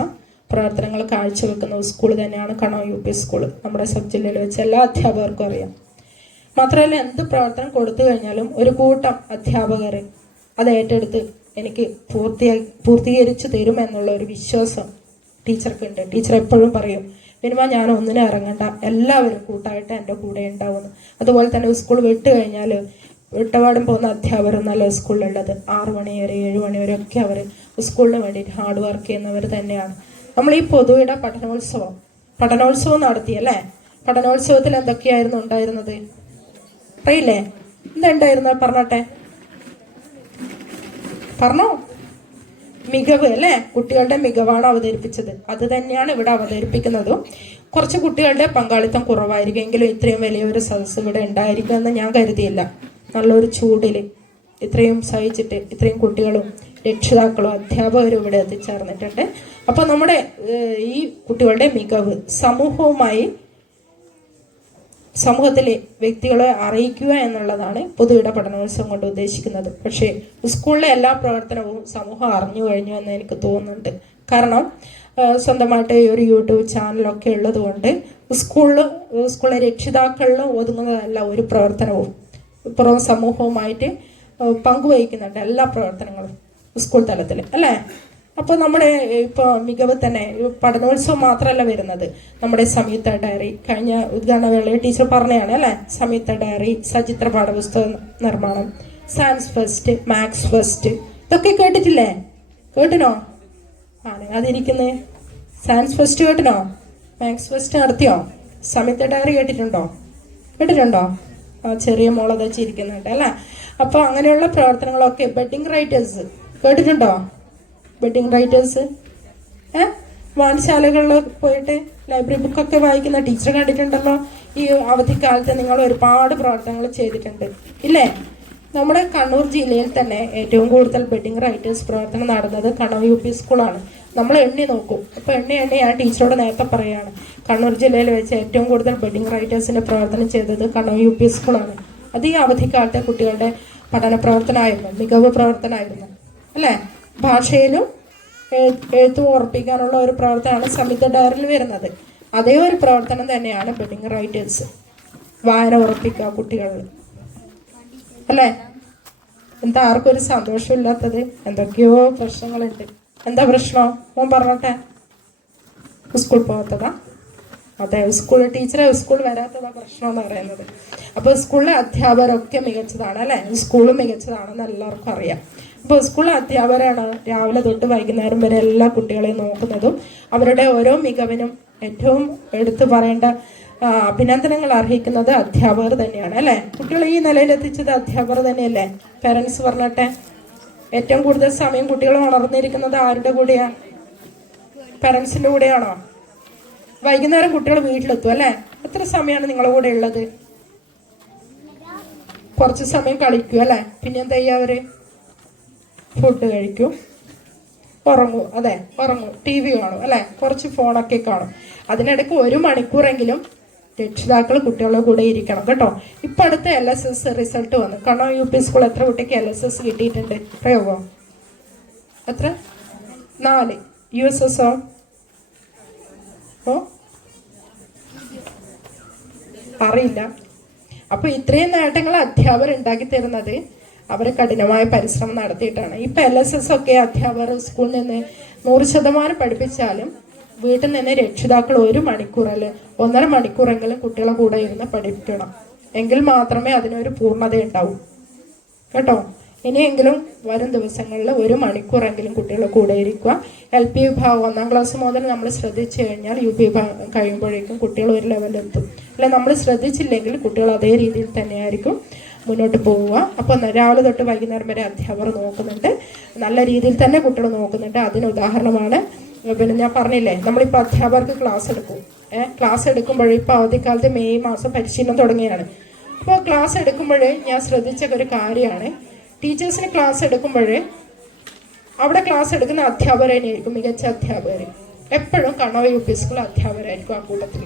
പ്രവർത്തനങ്ങൾ കാഴ്ചവെക്കുന്ന സ്കൂൾ തന്നെയാണ് കണ്ണൂർ UP സ്കൂൾ. നമ്മുടെ സബ് ജില്ലയിൽ വെച്ച് എല്ലാ അധ്യാപകർക്കും അറിയാം. മാത്രമല്ല എന്ത് പ്രവർത്തനം കൊടുത്തു കഴിഞ്ഞാലും ഒരു കൂട്ടം അധ്യാപകർ അത് ഏറ്റെടുത്ത് എനിക്ക് പൂർത്തീകരിച്ചു തരുമെന്നുള്ള ഒരു വിശ്വാസം ടീച്ചർക്കുണ്ട്. ടീച്ചർ എപ്പോഴും പറയും, മിനിമം ഞാൻ ഒന്നിനും ഇറങ്ങണ്ട, എല്ലാവരും കൂട്ടായിട്ട് എൻ്റെ കൂടെ ഉണ്ടാവുന്നു. അതുപോലെ തന്നെ സ്കൂൾ വിട്ട് കഴിഞ്ഞാൽ വിട്ടപാടും പോകുന്ന അധ്യാപകർ നല്ല സ്കൂളിലുള്ളത് 6 മണി വരെ 7 മണി വരെ ഒക്കെ അവർ സ്കൂളിന് വേണ്ടിയിട്ട് ഹാർഡ് വർക്ക് ചെയ്യുന്നവർ തന്നെയാണ്. നമ്മൾ ഈ പൊതുവിട പഠനോത്സവം നടത്തിയല്ലേ? പഠനോത്സവത്തിൽ എന്തൊക്കെയായിരുന്നു ഉണ്ടായിരുന്നത് അറിയില്ലേ? എന്തുണ്ടായിരുന്നു? പറഞ്ഞോ. മികവ് അല്ലേ? കുട്ടികളുടെ മികവാണ് അവതരിപ്പിച്ചത്. അത് തന്നെയാണ് ഇവിടെ അവതരിപ്പിക്കുന്നതും. കുറച്ച് കുട്ടികളുടെ പങ്കാളിത്തം കുറവായിരിക്കും, എങ്കിലും ഇത്രയും വലിയൊരു സദസ്സ് ഇവിടെ ഉണ്ടായിരിക്കുമെന്ന് ഞാൻ കരുതിയില്ല. നല്ലൊരു ചൂടിൽ ഇത്രയും സഹിച്ചിട്ട് ഇത്രയും കുട്ടികളും രക്ഷിതാക്കളും അധ്യാപകരും ഇവിടെ എത്തിച്ചേർന്നിട്ടുണ്ട്. അപ്പോൾ നമ്മുടെ ഈ കുട്ടികളുടെ മികവ് സമൂഹത്തിലെ വ്യക്തികളെ അറിയിക്കുക എന്നുള്ളതാണ് പൊതുവിട പഠനോത്സവം കൊണ്ട് ഉദ്ദേശിക്കുന്നത്. പക്ഷേ സ്കൂളിലെ എല്ലാ പ്രവർത്തനവും സമൂഹം അറിഞ്ഞു കഴിഞ്ഞു എന്ന് എനിക്ക് തോന്നുന്നുണ്ട്. കാരണം സ്വന്തമായിട്ട് ഒരു യൂട്യൂബ് ചാനലൊക്കെ ഉള്ളത് കൊണ്ട് സ്കൂളിലെ രക്ഷിതാക്കളിലും ഒതുങ്ങുന്നതല്ല ഒരു പ്രവർത്തനവും. പുറം സമൂഹവുമായിട്ട് പങ്കുവഹിക്കുന്നുണ്ട് എല്ലാ പ്രവർത്തനങ്ങളും സ്കൂൾ തലത്തിൽ അല്ലേ. അപ്പോൾ നമ്മുടെ ഇപ്പോൾ മികവ് തന്നെ പഠനോത്സവം മാത്രമല്ല വരുന്നത്. നമ്മുടെ സംയുക്ത ഡയറി കഴിഞ്ഞ ഉദ്ഘാടന വേളയിൽ ടീച്ചർ പറഞ്ഞതാണ് അല്ലേ. സംയുക്ത ഡയറി, സചിത്ര പാഠപുസ്തക നിർമ്മാണം, സയൻസ് ഫെസ്റ്റ്, മാത്സ് ഫെസ്റ്റ്, ഇതൊക്കെ കേട്ടിട്ടില്ലേ? കേട്ടിനോ? അതിരിക്കുന്നത് സയൻസ് ഫെസ്റ്റ് കേട്ടിനോ? മാത്സ് ഫെസ്റ്റ് നടത്തിയോ? സംയുക്ത ഡയറി കേട്ടിട്ടുണ്ടോ? ചെറിയ മോളെ വെച്ചിരിക്കുന്നുണ്ട് അല്ലേ. അപ്പോൾ അങ്ങനെയുള്ള പ്രവർത്തനങ്ങളൊക്കെ ബഡ്ഡിംഗ് റൈറ്റേഴ്സ് കേട്ടിട്ടുണ്ടോ? ബഡ്ഡിംഗ് റൈറ്റേഴ്സ് വായനശാലകളിൽ പോയിട്ട് ലൈബ്രറി ബുക്കൊക്കെ വായിക്കുന്ന ടീച്ചർ കണ്ടിട്ടുണ്ടല്ലോ. ഈ അവധിക്കാലത്ത് നിങ്ങൾ ഒരുപാട് പ്രവർത്തനങ്ങൾ ചെയ്തിട്ടുണ്ട് ഇല്ലേ? നമ്മുടെ കണ്ണൂർ ജില്ലയിൽ തന്നെ ഏറ്റവും കൂടുതൽ ബഡ്ഡിംഗ് റൈറ്റേഴ്സ് പ്രവർത്തനം നടന്നത് കണ്ണൂർ UP സ്കൂളാണ്. നമ്മൾ എണ്ണി നോക്കും. അപ്പോൾ എണ്ണി ഞാൻ ടീച്ചറോട് നേരത്തെ പറയുകയാണ്, കണ്ണൂർ ജില്ലയിൽ വെച്ച് ഏറ്റവും കൂടുതൽ ബഡ്ഡിംഗ് റൈറ്റേഴ്സിൻ്റെ പ്രവർത്തനം ചെയ്തത് കണ്ണൂർ UP സ്കൂളാണ്. അത് ഈ അവധിക്കാലത്തെ കുട്ടികളുടെ പഠന പ്രവർത്തനമായിരുന്നു, മികവ് പ്രവർത്തനമായിരുന്നു അല്ലേ. ഭാഷയിലും എഴുത്തും ഉറപ്പിക്കാനുള്ള ഒരു പ്രവർത്തനമാണ് സംയുക്ത ഡയറിയിൽ വരുന്നത്. അതേ ഒരു പ്രവർത്തനം തന്നെയാണ് ബഡ്ഡിംഗ് റൈറ്റേഴ്സ്, വായന ഉറപ്പിക്കുക കുട്ടികളിൽ അല്ലേ. എന്താ ആർക്കും ഒരു സന്തോഷമില്ലാത്തത്? എന്തൊക്കെയോ പ്രശ്നങ്ങളുണ്ട്. എന്താ പ്രശ്നം? മോൻ പറഞ്ഞോട്ടെ. സ്കൂൾ പോകാത്തതാ? അതെ, ടീച്ചറെ സ്കൂൾ വരാത്തതാ പ്രശ്നം എന്ന് പറയുന്നത്. അപ്പോൾ സ്കൂളിലെ അധ്യാപകരൊക്കെ മികച്ചതാണ് അല്ലേ. സ്കൂളും മികച്ചതാണെന്ന് എല്ലാവർക്കും അറിയാം. അപ്പോൾ സ്കൂളിലെ അധ്യാപകരാണ് രാവിലെ തൊട്ട് വൈകുന്നേരം വരെ എല്ലാ കുട്ടികളെയും നോക്കുന്നതും. അവരുടെ ഓരോ മികവിനും ഏറ്റവും എടുത്തു പറയേണ്ട അഭിനന്ദനങ്ങൾ അർഹിക്കുന്നത് അധ്യാപകർ തന്നെയാണ് അല്ലേ. കുട്ടികളെ ഈ നിലയിലെത്തിച്ചത് അധ്യാപകർ തന്നെയല്ലേ. പേരൻസ് പറഞ്ഞട്ടെ. ഏറ്റവും കൂടുതൽ സമയം കുട്ടികൾ വളർന്നിരിക്കുന്നത് ആരുടെ കൂടെയാണ്? പേരൻസിൻ്റെ കൂടെയാണോ? വൈകുന്നേരം കുട്ടികൾ വീട്ടിലെത്തും അല്ലേ. എത്ര സമയമാണ് നിങ്ങളുടെ കൂടെ ഉള്ളത്? കുറച്ച് സമയം കളിക്കും അല്ലേ. പിന്നെ എന്താ ചെയ്യുക അവര്? ഫുഡ് കഴിക്കും, ഉറങ്ങും. അതെ, ഉറങ്ങും, TV കാണും അല്ലേ, കുറച്ച് ഫോണൊക്കെ കാണും. അതിനിടയ്ക്ക് 1 മണിക്കൂറെങ്കിലും രക്ഷിതാക്കൾ കുട്ടികളുടെ കൂടെ ഇരിക്കണം കേട്ടോ. ഇപ്പം അടുത്ത LSS റിസൾട്ട് വന്നു. കണ്ണൂർ UP സ്കൂൾ എത്ര കുട്ടിക്ക് LSS കിട്ടിയിട്ടുണ്ട്? പ്രയോഗം എത്ര? 4. USSO അറിയില്ല. അപ്പോൾ ഇത്രയും നേട്ടങ്ങൾ അധ്യാപകർ ഉണ്ടാക്കി തരുന്നത് അവർ കഠിനമായ പരിശ്രമം നടത്തിയിട്ടാണ്. ഇപ്പം LSS ഒക്കെ അധ്യാപകർ സ്കൂളിൽ നിന്ന് 100% പഠിപ്പിച്ചാലും വീട്ടിൽ നിന്ന് രക്ഷിതാക്കൾ 1 മണിക്കൂർ അല്ലെങ്കിൽ 1.5 മണിക്കൂറെങ്കിലും കുട്ടികളെ കൂടെ ഇരുന്ന് പഠിപ്പിക്കണം. എങ്കിൽ മാത്രമേ അതിനൊരു പൂർണ്ണത ഉണ്ടാവൂ കേട്ടോ. ഇനിയെങ്കിലും വരും ദിവസങ്ങളിൽ 1 മണിക്കൂറെങ്കിലും കുട്ടികളെ കൂടെ ഇരിക്കുക. LP വിഭാഗം 1ാം ക്ലാസ് മുതൽ നമ്മൾ ശ്രദ്ധിച്ചു കഴിഞ്ഞാൽ UP വിഭാഗം കഴിയുമ്പോഴേക്കും കുട്ടികൾ ഒരു ലെവലെത്തും. അല്ലെ, നമ്മൾ ശ്രദ്ധിച്ചില്ലെങ്കിൽ കുട്ടികൾ അതേ രീതിയിൽ തന്നെയായിരിക്കും മുന്നോട്ട് പോവുക. അപ്പോൾ രാവിലെ തൊട്ട് വൈകുന്നേരം വരെ അധ്യാപകർ നോക്കുന്നുണ്ട്, നല്ല രീതിയിൽ തന്നെ കുട്ടികൾ നോക്കുന്നുണ്ട്. അതിന് ഉദാഹരണമാണ് പിന്നെ ഞാൻ പറഞ്ഞില്ലേ, നമ്മളിപ്പോൾ അധ്യാപകർക്ക് ക്ലാസ് എടുക്കും. ക്ലാസ് എടുക്കുമ്പോൾ ഇപ്പോൾ അവധിക്കാലത്ത് മെയ് മാസം പരിശീലനം തുടങ്ങിയാണ്. അപ്പോൾ ക്ലാസ് എടുക്കുമ്പോൾ ഞാൻ ശ്രദ്ധിച്ച ഒരു കാര്യമാണ്, ടീച്ചേഴ്സിന് ക്ലാസ് എടുക്കുമ്പോൾ അവിടെ ക്ലാസ് എടുക്കുന്ന അധ്യാപകർ തന്നെയായിരിക്കും മികച്ച അധ്യാപകർ. എപ്പോഴും കണ്ണൂർ UP സ്കൂൾ അധ്യാപകരായിരിക്കും ആ കൂട്ടത്തിൽ.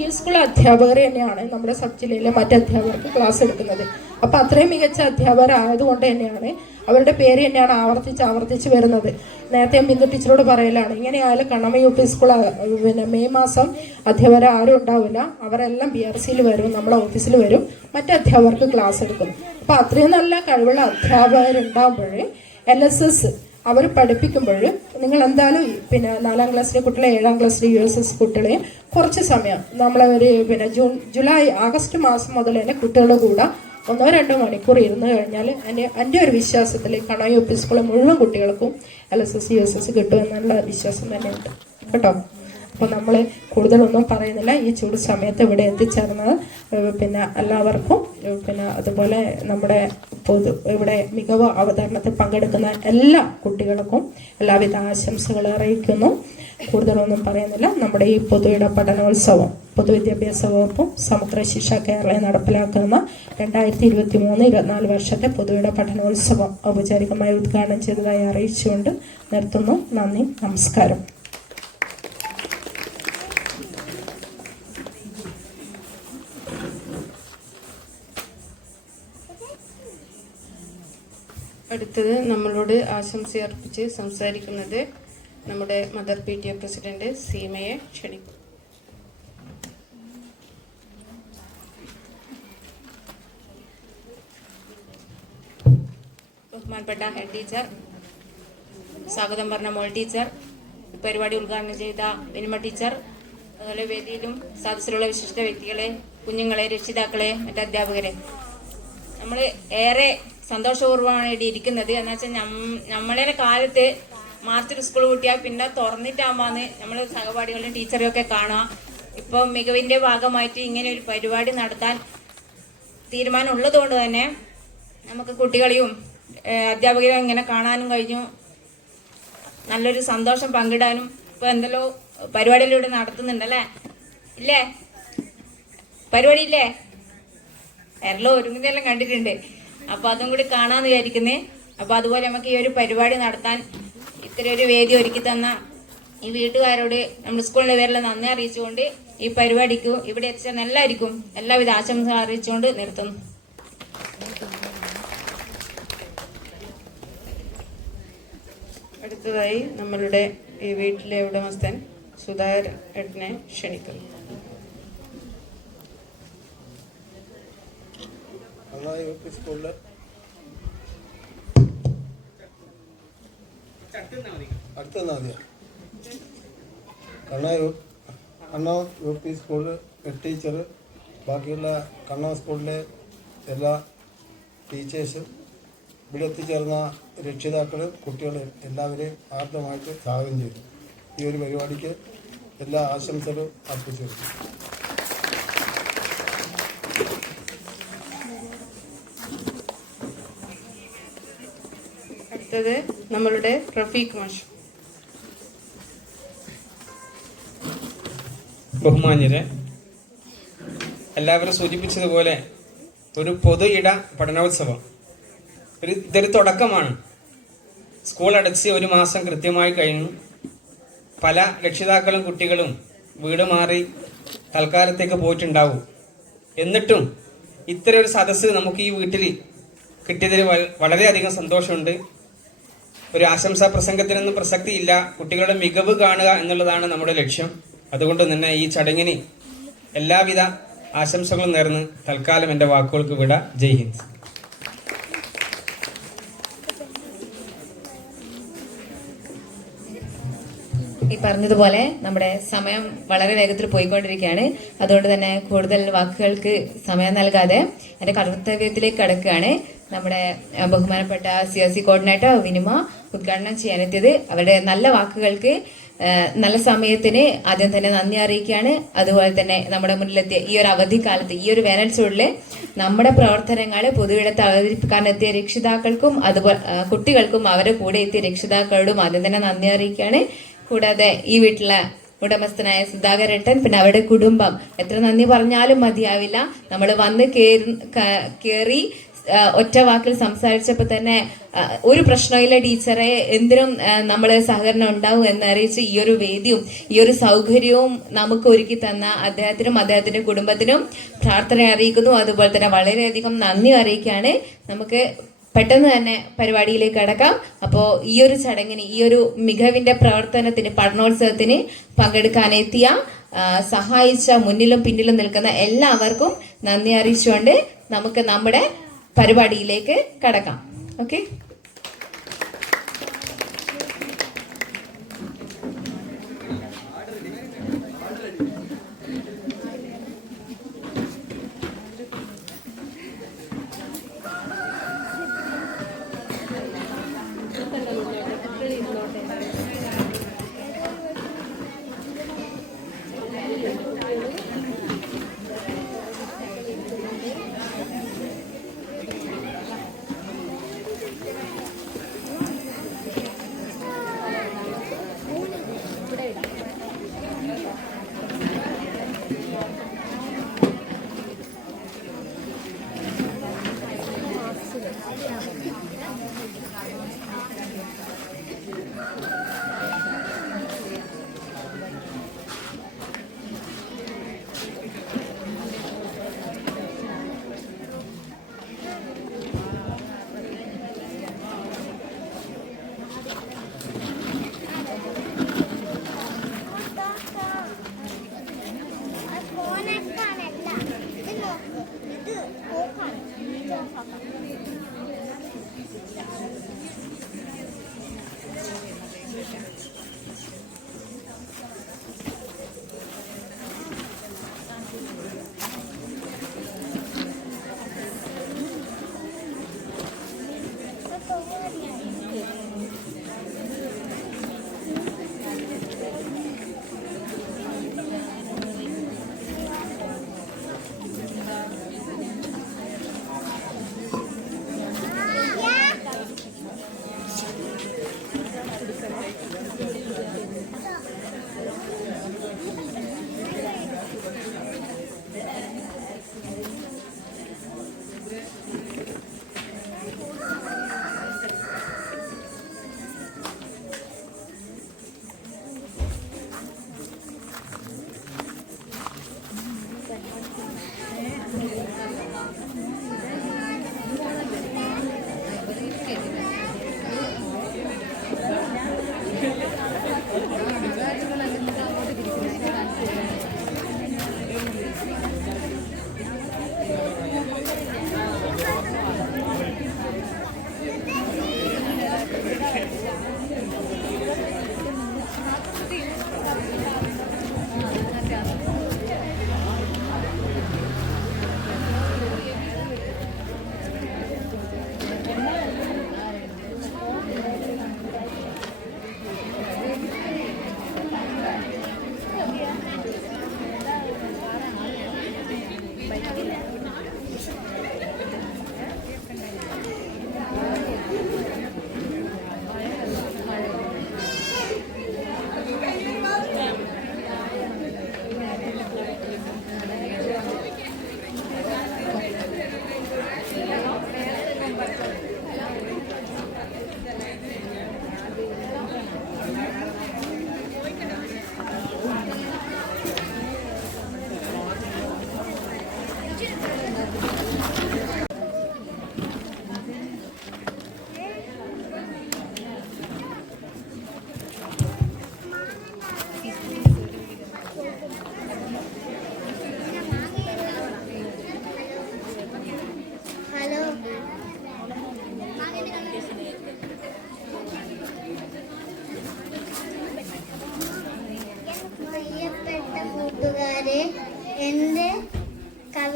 ഈ സ്കൂൾ അധ്യാപകർ തന്നെയാണ് നമ്മുടെ സബ് ജില്ലയിലെ മറ്റ് അധ്യാപകർക്ക് ക്ലാസ് എടുക്കുന്നത്. അപ്പം അത്രയും മികച്ച അധ്യാപകരായതുകൊണ്ട് തന്നെയാണ് അവരുടെ പേര് തന്നെയാണ് ആവർത്തിച്ച് വരുന്നത്. നേരത്തെ ബിന്ദു ടീച്ചറോട് പറയലാണ്, ഇങ്ങനെയായാലും കണ്ണൂർ UP സ്കൂൾ പിന്നെ മെയ് മാസം അധ്യാപകർ ആരും ഉണ്ടാവില്ല, അവരെല്ലാം BRCയിൽ വരും, നമ്മളെ ഓഫീസിൽ വരും, മറ്റ് അധ്യാപകർക്ക് ക്ലാസ് എടുക്കും. അപ്പം അത്രയും നല്ല കഴിവുള്ള അധ്യാപകരുണ്ടാകുമ്പോൾ LSS അവർ പഠിപ്പിക്കുമ്പോൾ നിങ്ങൾ എന്തായാലും പിന്നെ 4ാം ക്ലാസ്സിലെ കുട്ടികളെ 7ാം ക്ലാസ്സിലെ USS കുട്ടികളെ കുറച്ച് സമയം നമ്മളൊരു പിന്നെ ആഗസ്റ്റ് മാസം മുതൽ തന്നെ കുട്ടികളുടെ കൂടെ 1-2 മണിക്കൂർ ഇരുന്ന് കഴിഞ്ഞാൽ എൻ്റെ ഒരു വിശ്വാസത്തിൽ കണ്ണൂർ UP സ്കൂളിലെ മുഴുവൻ കുട്ടികൾക്കും LSS USS കിട്ടുമെന്നുള്ള വിശ്വാസം തന്നെ ഉണ്ട് കേട്ടോ. അപ്പോൾ നമ്മൾ കൂടുതലൊന്നും പറയുന്നില്ല. ഈ ചൂട് സമയത്ത് ഇവിടെ എത്തിച്ചേർന്നത് പിന്നെ എല്ലാവർക്കും പിന്നെ അതുപോലെ നമ്മുടെ ഇവിടെ മികവ് അവതരണത്തിൽ പങ്കെടുക്കുന്ന എല്ലാ കുട്ടികൾക്കും എല്ലാവിധ ആശംസകൾ അറിയിക്കുന്നു. കൂടുതലൊന്നും പറയുന്നില്ല. നമ്മുടെ ഈ പൊതുവിട പഠനോത്സവം പൊതുവിദ്യാഭ്യാസ വകുപ്പും സമഗ്ര ശിക്ഷ കേരളയിൽ നടപ്പിലാക്കുന്ന 2023-24 വർഷത്തെ പൊതുവിട പഠനോത്സവം ഔപചാരികമായി ഉദ്ഘാടനം ചെയ്തതായി അറിയിച്ചുകൊണ്ട് നിർത്തുന്നു. നന്ദി, നമസ്കാരം. അടുത്തത് നമ്മളോട് ആശംസയർപ്പിച്ച് സംസാരിക്കുന്നത് നമ്മുടെ മദർ PTA പ്രസിഡന്റ് സീമയെ ക്ഷണിക്കും. ബഹുമാനപ്പെട്ട ഹെഡ് ടീച്ചർ, സ്വാഗതം പറഞ്ഞ മോൾ ടീച്ചർ, പരിപാടി ഉദ്ഘാടനം ചെയ്ത വിനിമ ടീച്ചർ, അതുപോലെ വേദിയിലും സദസ്സിലുള്ള വിശിഷ്ട വ്യക്തികളെ, കുഞ്ഞുങ്ങളെ, രക്ഷിതാക്കളെ, മറ്റ് അധ്യാപകരെ, നമ്മൾ ഏറെ സന്തോഷപൂർവ്വമാണ് ഇവിടെ ഇരിക്കുന്നത്. എന്ന് വെച്ചാൽ നമ്മളെ കാലത്ത് മാർച്ചിൽ സ്കൂൾ കൂട്ടിയാൽ പിന്നെ തുറന്നിട്ടാകുമ്പോന്ന് നമ്മൾ സഹപാഠികളും ടീച്ചറും ഒക്കെ കാണുക. ഇപ്പോൾ മികവിന്റെ ഭാഗമായിട്ട് ഇങ്ങനെ ഒരു പരിപാടി നടത്താൻ തീരുമാനം ഉള്ളതുകൊണ്ട് തന്നെ നമുക്ക് കുട്ടികളെയും അധ്യാപകരെയും ഇങ്ങനെ കാണാനും കഴിഞ്ഞു. നല്ലൊരു സന്തോഷം പങ്കിടാനും ഇപ്പൊ എന്തെല്ലോ പരിപാടിയിലൂടെ നടത്തുന്നുണ്ടല്ലേ? ഇല്ലേ? പരിപാടി ഇല്ലേ? എല്ലാം ഒരുങ്ങുന്നതെല്ലാം കണ്ടിട്ടുണ്ട്. അപ്പൊ അതും കൂടി കാണാന്ന് വിചാരിക്കുന്നേ. അപ്പൊ അതുപോലെ നമുക്ക് ഈ ഒരു പരിപാടി നടത്താൻ ഇത്രയും ഒരു വേദി ഒരുക്കി തന്ന ഈ വീട്ടുകാരോട് നമ്മുടെ സ്കൂളിന്റെ പേരിൽ നന്ദി അറിയിച്ചുകൊണ്ട് ഈ പരിപാടിക്കും ഇവിടെ എത്തിച്ചെന്ന എല്ലാവർക്കും എല്ലാവിധ ആശംസ അറിയിച്ചുകൊണ്ട് നിർത്തുന്നു. അടുത്തതായി നമ്മളുടെ ഈ വീട്ടിലെ ഉടമസ്ഥൻ സുധാകരൻ ഏട്ടനെ ക്ഷണിക്കുന്നു. സ്കൂളില് കണ്ണ UP സ്കൂളിൽ ഹെഡ് ടീച്ചർ, ബാക്കിയുള്ള കണ്ണ സ്കൂളിലെ എല്ലാ ടീച്ചേഴ്സും, ഇവിടെ എത്തിച്ചേർന്ന രക്ഷിതാക്കൾ, കുട്ടികൾ എല്ലാവരെയും ആർദ്രമായിട്ട് സ്വാഗതം ചെയ്തു. ഈ ഒരു പരിപാടിക്ക് എല്ലാ ആശംസകളും അർപ്പിച്ചു. അടുത്തത് നമ്മളുടെ റഫീഖ് മാഷ്. ബഹുമാന്യരെ, എല്ലാവരും സൂചിപ്പിച്ചതുപോലെ ഒരു പൊതു ഇട പഠനോത്സവം ഇതൊരു തുടക്കമാണ്. സ്കൂൾ അടച്ച് 1 മാസം കൃത്യമായി കഴിഞ്ഞു. പല രക്ഷിതാക്കളും കുട്ടികളും വീട് മാറി തൽക്കാലത്തേക്ക് പോയിട്ടുണ്ടാവും. എന്നിട്ടും ഇത്തരം ഒരു സദസ്സ് നമുക്ക് ഈ വീട്ടിൽ കിട്ടിയതിൽ വളരെയധികം സന്തോഷമുണ്ട്. ഒരു ആശംസാ പ്രസംഗത്തിനൊന്നും പ്രസക്തിയില്ല. കുട്ടികളുടെ മികവ് കാണുക എന്നുള്ളതാണ് നമ്മുടെ ലക്ഷ്യം. അതുകൊണ്ട് തന്നെ ഈ ചടങ്ങിന് എല്ലാവിധ ആശംസകളും നേർന്ന് തൽക്കാലം എൻ്റെ വാക്കുകൾക്ക് വിട. ജയ് ഹിന്ദ്. ഈ പറഞ്ഞതുപോലെ നമ്മുടെ സമയം വളരെ വേഗത്തിൽ പോയിക്കൊണ്ടിരിക്കുകയാണ്. അതുകൊണ്ട് തന്നെ കൂടുതൽ വാക്കുകൾക്ക് സമയം നൽകാതെ എൻ്റെ കർത്തവ്യത്തിലേക്ക് കടക്കുകയാണ്. നമ്മുടെ ബഹുമാനപ്പെട്ട CRC കോർഡിനേറ്റർ വിനിമ ഉദ്ഘാടനം ചെയ്യാനെത്തിയത്. അവരുടെ നല്ല വാക്കുകൾക്ക്, നല്ല സമയത്തിന് ആദ്യം തന്നെ നന്ദി അറിയിക്കുകയാണ്. അതുപോലെ തന്നെ നമ്മുടെ മുന്നിലെത്തിയ ഈ ഒരു അവധിക്കാലത്ത്, ഈ ഒരു വേനൽ ചൂടില് നമ്മുടെ പ്രവർത്തനങ്ങൾ പൊതുവിടത്ത് അവതരിപ്പിക്കാനെത്തിയ രക്ഷിതാക്കൾക്കും അതുപോലെ കുട്ടികൾക്കും അവരുടെ കൂടെ എത്തിയ രക്ഷിതാക്കളോടും ആദ്യം തന്നെ നന്ദി അറിയിക്കുകയാണ്. കൂടാതെ ഈ വീട്ടിലെ ഉടമസ്ഥനായ സുധാകരേട്ടൻ, പിന്നെ അവരുടെ കുടുംബം, എത്ര നന്ദി പറഞ്ഞാലും മതിയാവില്ല. നമ്മൾ വന്ന് കേറി ഒറ്റ വാക്കിൽ സംസാരിച്ചപ്പോൾ തന്നെ ഒരു പ്രശ്നമില്ല ടീച്ചറെ, എന്തിനും നമ്മൾ സഹകരണം ഉണ്ടാവും എന്നറിയിച്ച് ഈ ഒരു വേദിയും ഈ ഒരു സൗകര്യവും നമുക്ക് ഒരുക്കി തന്ന അദ്ദേഹത്തിനും അദ്ദേഹത്തിന്റെ കുടുംബത്തിനും പ്രാർത്ഥന അറിയിക്കുന്നു. അതുപോലെ തന്നെ വളരെയധികം നന്ദി അറിയിക്കുകയാണ്. നമുക്ക് പെട്ടെന്ന് തന്നെ പരിപാടിയിലേക്ക് കടക്കാം. അപ്പോൾ ഈ ഒരു ചടങ്ങിന്, ഈ ഒരു മികവിന്റെ പ്രവർത്തനത്തിന്, പഠനോത്സവത്തിന് പങ്കെടുക്കാനെത്തിയ, സഹായിച്ച, മുന്നിലും പിന്നിലും നിൽക്കുന്ന എല്ലാവർക്കും നന്ദി അറിയിച്ചുകൊണ്ട് നമുക്ക് നമ്മുടെ പരിപാടിയിലേക്ക് കടക്കാം. ഓക്കെ.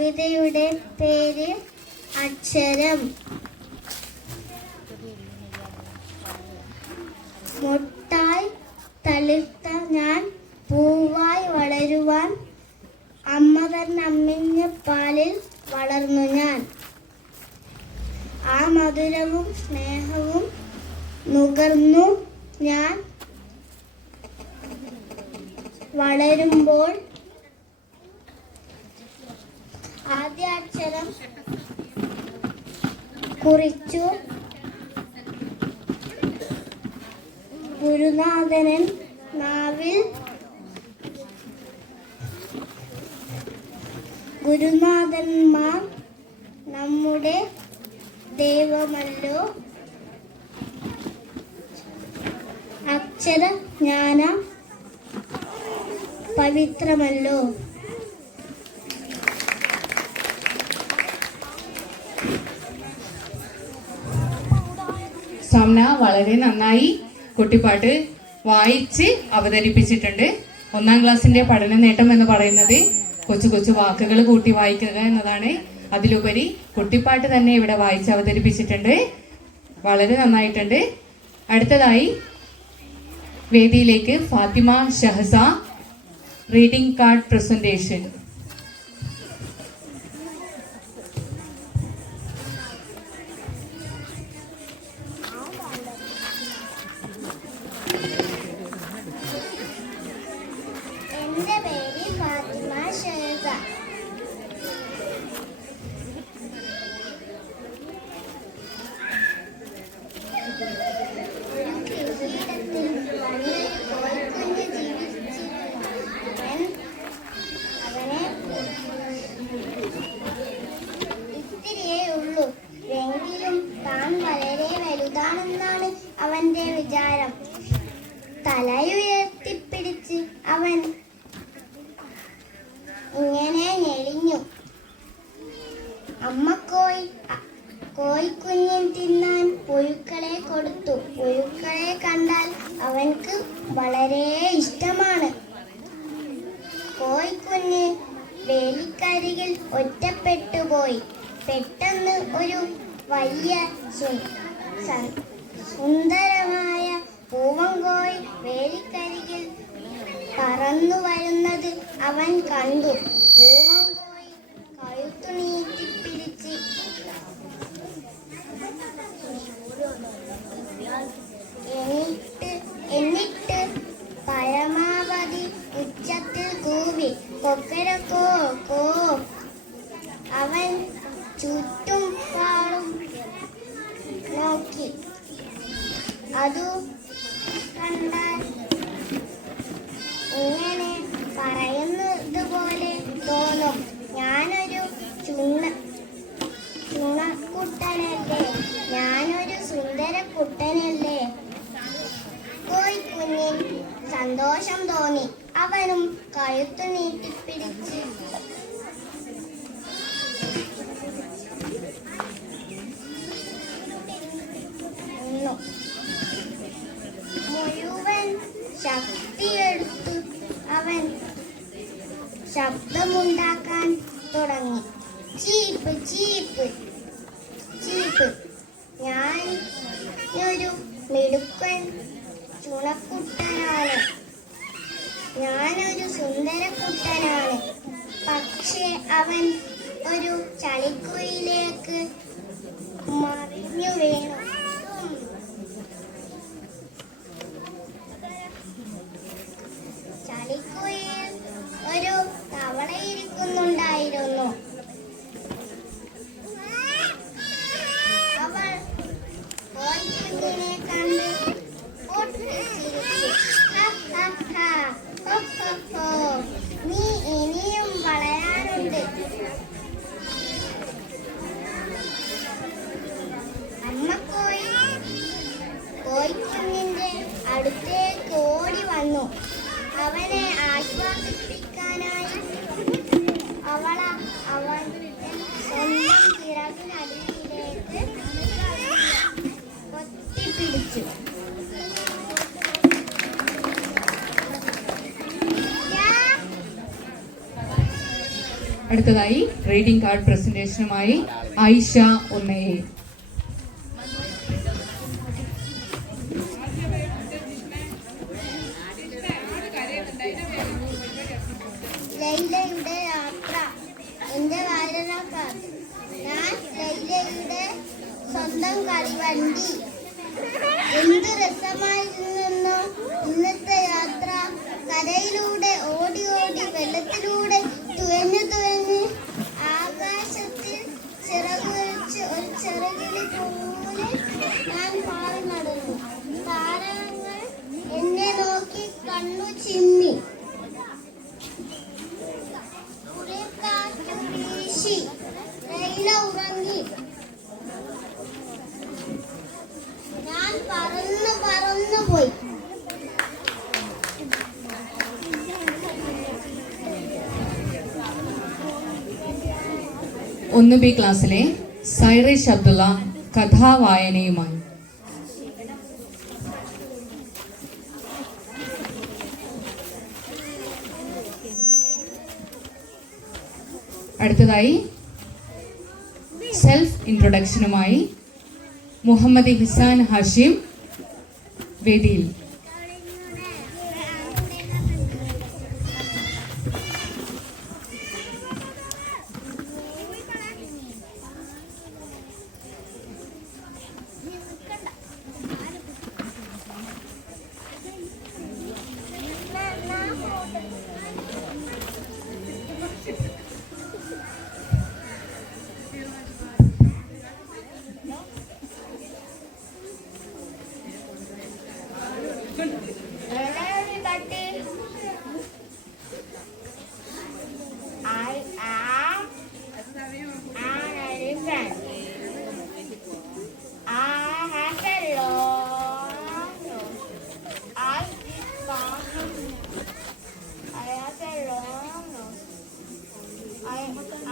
കവിതയുടെ പേര് അക്ഷരം. മൊട്ടായി തളിർത്ത ഞാൻ പൂവായി വളരുവാൻ അമ്മ തൻ അമ്മിഞ്ഞ പാലിൽ വളർന്നു ഞാൻ. ആ മധുരവും സ്നേഹവും നുകർന്നു ഞാൻ വളരുമ്പോൾ ആദ്യാക്ഷരം കുറിച്ചു ഗുരുനാഥനൻ നാവിൽ. ഗുരുനാഥന്മാർ നമ്മുടെ ദൈവമല്ലോ. അക്ഷരജ്ഞാന പവിത്രമല്ലോ. സാംന വളരെ നന്നായി കുട്ടിപ്പാട്ട് വായിച്ച് അവതരിപ്പിച്ചിട്ടുണ്ട്. 1-ാം ക്ലാസ്സിന്റെ പഠന നേട്ടം എന്ന് പറയുന്നത് കൊച്ചു കൊച്ചു വാക്കുകൾ കൂട്ടി വായിക്കുക എന്നതാണ്. അതിലുപരി കുട്ടിപ്പാട്ട് തന്നെ ഇവിടെ വായിച്ച് അവതരിപ്പിച്ചിട്ടുണ്ട്. വളരെ നന്നായിട്ടുണ്ട്. അടുത്തതായി വേദിയിലേക്ക് Fathima Shahza reading card presentation. എൻ്റെ പേര് ഫാത്തിമ ഷഹസ. കൃഷിയിടത്തിൽ പണ്ടൊരു കോഴിക്കുഞ്ഞ് ജീവിച്ചിരുന്നു. അവനെ ഇത്തിരിയേ ഉള്ളൂ. എങ്കിലും താൻ വളരെ വലുതാണെന്നാണ് അവന്റെ വിചാരം. തലയുയർത്തിപ്പിടിച്ച് അവൻ ഇങ്ങനെ ഞെളിഞ്ഞു. അമ്മ കോഴിക്കുഞ്ഞിന് തിന്നാൻ പുഴുക്കളെ കൊടുത്തു. പുഴുക്കളെ കണ്ടാൽ അവൻക്ക് വളരെ ഇഷ്ടമാണ്. കോഴിക്കുഞ്ഞ് വേലിക്കരികിൽ ഒറ്റപ്പെട്ടുപോയി. പെട്ടെന്ന് ഒരു വലിയ സുന്ദരമായ പൂവൻകോഴി വേലിക്കരികിൽ പറന്നു വരുന്നത് അവൻ കണ്ടു. പൂവൻകോഴി കഴുത്തു നീട്ടിപ്പിടിച്ച് എന്നിട്ട് പരമാവധി ഉച്ചത്തിൽ കൂവി കൊക്കരക്കോ കോ. അവൻ ചുറ്റും പാടും നോക്കി. അതു കണ്ടാൽ ഇങ്ങനെ പറയുന്നത് പോലെ തോന്നും. ഞാനൊരു ചുണക്കുട്ടനല്ലേ, ഞാനൊരു സുന്ദര കുട്ടനല്ലേ. കോഴിക്കുഞ്ഞിന് സന്തോഷം തോന്നി. അവനും കഴുത്തു നീട്ടിപ്പിടിച്ച് നിന്നു. മുഴുവൻ ശക്തിയെടുത്ത് അവൻ ശബ്ദമുണ്ടാക്കാൻ തുടങ്ങി. ചീപ്പ് ചീപ്പ് ചീപ്പ്. ഞാനൊരു മിടുക്കൻ ചുണക്കുട്ടനാണ്, ഞാനൊരു സുന്ദരക്കുട്ടനാണ്. പക്ഷേ അവൻ ഒരു ചളിക്കുഴിയിലേക്ക് മറിഞ്ഞു വീണു. ചളിക്കുഴിയിൽ ഒരു തവളയിരിക്കുന്നുണ്ടായിരുന്നു. അവൾ കോഴിക്കുഞ്ഞിനെ കണ്ട് പൊട്ടിച്ചിരിച്ചു. നീ ഇനിയും വളരാനുണ്ട്. അമ്മ കോഴിക്കുഞ്ഞിന്റെ അടുത്തേക്ക് ഓടി വന്നു. അവനെ ആശ്വാസിപ്പിക്കാനായി അവൻ സ്വന്തം ചിറകിനടിയിലേക്ക് പൊത്തിപ്പിടിച്ചു. അടുത്തതായി റീഡിംഗ് കാർഡ് പ്രസന്റേഷനുമായി ആയിഷ ഉമ്മയെ. ലൈലയുടെ യാത്ര. എന്റെ വായനക്കാർ. ഞാൻ ലൈലയുടെ സ്വന്തം കളിവണ്ടി. എന്ത് രസമായിരുന്നു ഇന്നത്തെ യാത്ര. കരയിലൂടെ ഓടി ഓടി, വെള്ളത്തിലൂടെ തുഴഞ്ഞു തുഴഞ്ഞ്, ആകാശത്തിൽ ചിറകുവച്ച് ഒരു ചെറുകിളി പോലെ ഞാൻ പാറി നടന്നു. താരങ്ങൾ എന്നെ നോക്കി കണ്ണു ചിമ്മി. കുളിർക്കാറ്റ് വീശി. ലൈല ഉറങ്ങി. ഞാൻ പറന്നു പറന്നു പോയി. 1B ക്ലാസ്സിലെ സൈറിഷ് അബ്ദുള്ള കഥാവായനയുമായി. അടുത്തതായി സെൽഫ് ഇൻട്രൊഡക്ഷനുമായി മുഹമ്മദ് ഹിസാൻ ഹാഷിം വേദിയിൽ.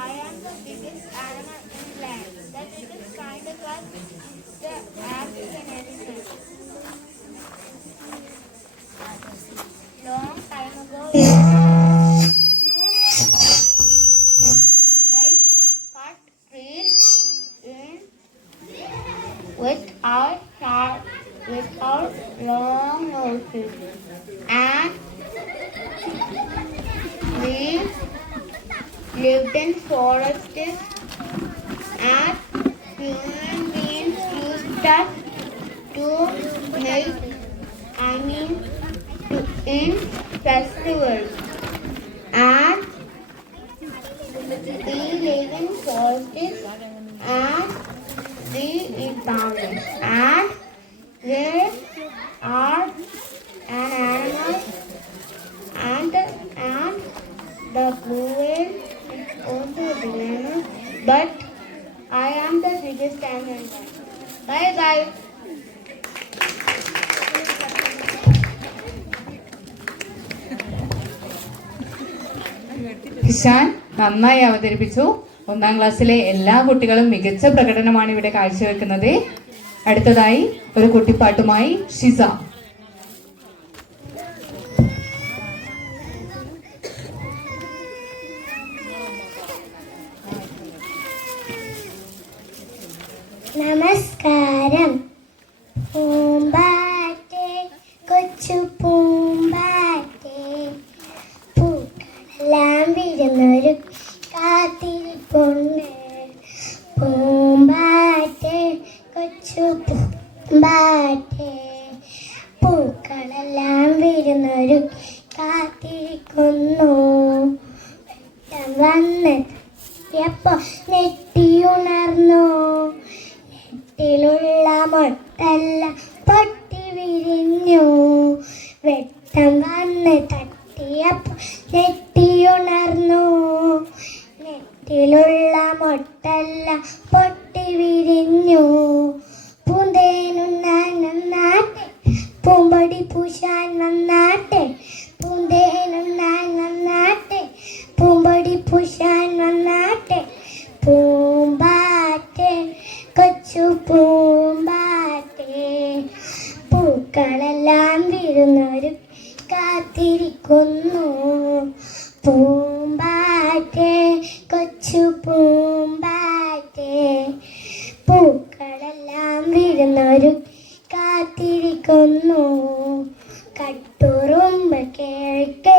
I am the biggest animal in land. The biggest kind of was the African elephant. Long time ago, like cut trees in without long noses, and we lived in forests, and human beings used us to make in festivals, and we live in forests, and we eat bananas, and there are an animal, and the blue whale is also a banana, but I am the biggest animal. Bye bye. ഹിഷാൻ നന്നായി അവതരിപ്പിച്ചു. 1ാം ക്ലാസ്സിലെ എല്ലാ കുട്ടികളും മികച്ച പ്രകടനമാണ് ഇവിടെ കാഴ്ചവെക്കുന്നത്. അടുത്തതായി ഒരു കുട്ടിപ്പാട്ടുമായി ഷിസ. നമസ്കാരം. പൂമ്പാറ്റേ കൊച്ചു പൂമ്പാറ്റേ, പൂക്കളെല്ലാം വിരുന്നൊരു കാത്തിരിപ്പുണ്ട്. പൂമ്പാറ്റേ കൊച്ചു പൂമ്പാറ്റേ, പൂക്കളെല്ലാം വിരുന്നൊരു കാത്തിരിക്കുന്നു. വെട്ടം വന്ന് എപ്പോ നെട്ടിയുണർന്നു. ുള്ള മൊട്ടല്ല പൊട്ടി വിരിഞ്ഞു. വെട്ടം വന്ന് തട്ടിയപ്പോൾ നെട്ടിയുണർന്നു. നെറ്റിലുള്ള മൊട്ടല്ല പൊട്ടി വിരിഞ്ഞു. പൂന്തേനുണ്ണാൻ നന്നാട്ടെ, പൂമ്പൊടി പൂശാൻ നന്നാട്ടെ. പൂന്തേനുണ്ണാൻ നന്നാട്ടെ, പൂമ്പൊടി പൂശാൻ നന്നാട്ടെ. പൂമ്പാറ്റേ കൊച്ചു പൂമ്പാറ്റേ, പൂക്കളെല്ലാം വിരുന്നൊരു കാത്തിരിക്കുന്നു. പൂമ്പാറ്റേ കട്ടുറുമ്പ് കേൾക്ക്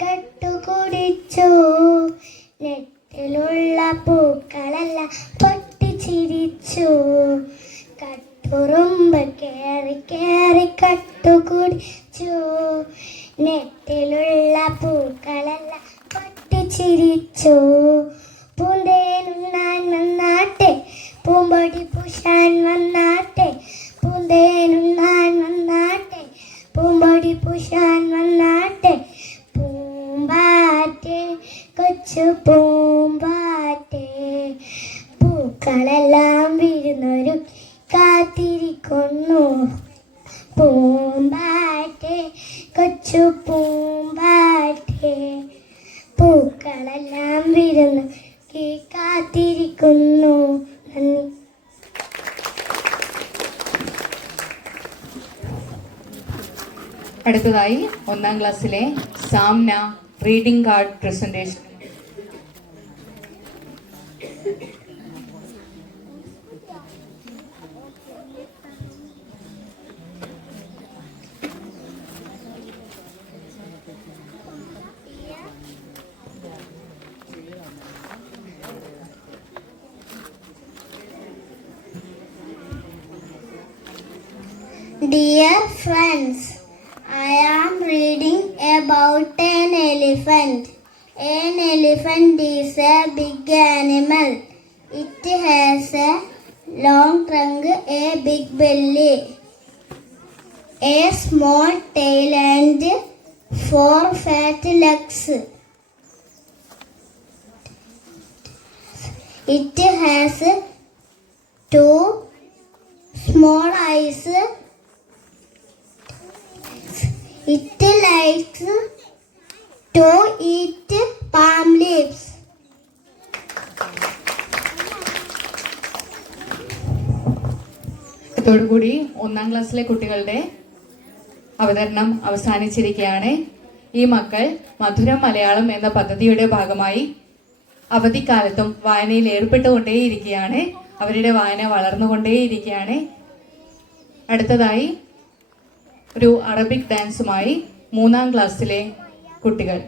കട്ടുകുടിച്ചു, നെറ്റിലുള്ള പൂക്കളെല്ലാം പൊട്ടിച്ചിരിച്ചു. കട്ടുറുമ്പ് കേറി കേറി കട്ടുകുടിച്ചു, നെറ്റിലുള്ള പൂക്കളെല്ലാം പൊട്ടിച്ചിരിച്ചു. പൂന്തേനുണ്ണാൻ വന്നാട്ടെ, പൂമ്പൊടി പൂശാൻ വന്നാട്ടെ, പൂന്തേനുണ്ണാൻ വന്നാട്ടെ, പൂമ്പൊടി പൂശാൻ വന്നാട്ടെ. പൂമ്പാറ്റെ കൊച്ചു പൂമ്പാറ്റെ, പൂക്കളെല്ലാം വീഴുന്നൊരു കാത്തിരിക്കുന്നു. പൂമ്പാറ്റെ കൊച്ചു പൂമ്പാറ്റെ, പൂക്കളെല്ലാം വീഴുന്നു കാത്തിരിക്കുന്നു. നന്ദി. അടുത്തതായി 1ാം ക്ലാസ്സിലെ Samna reading card presentation. Dear friends, I am reading about an elephant. An elephant is a big animal. It has a long trunk, a big belly, a small tail and 4 fat legs. It has 2 small eyes. It likes to eat palm leaves. ഇതോടുകൂടി 1ാം ക്ലാസ്സിലെ കുട്ടികളുടെ അവതരണം അവസാനിച്ചിരിക്കുകയാണ്. ഈ മക്കൾ മധുരം മലയാളം എന്ന പദ്ധതിയുടെ ഭാഗമായി അവധിക്കാലത്തും വായനയിൽ ഏർപ്പെട്ടുകൊണ്ടേയിരിക്കുകയാണ്. അവരുടെ വായന വളർന്നുകൊണ്ടേയിരിക്കുകയാണ്. അടുത്തതായി ഒരു അറബിക് ഡാൻസുമായി 3ാം ക്ലാസ്സിലെ കുട്ടികൾ.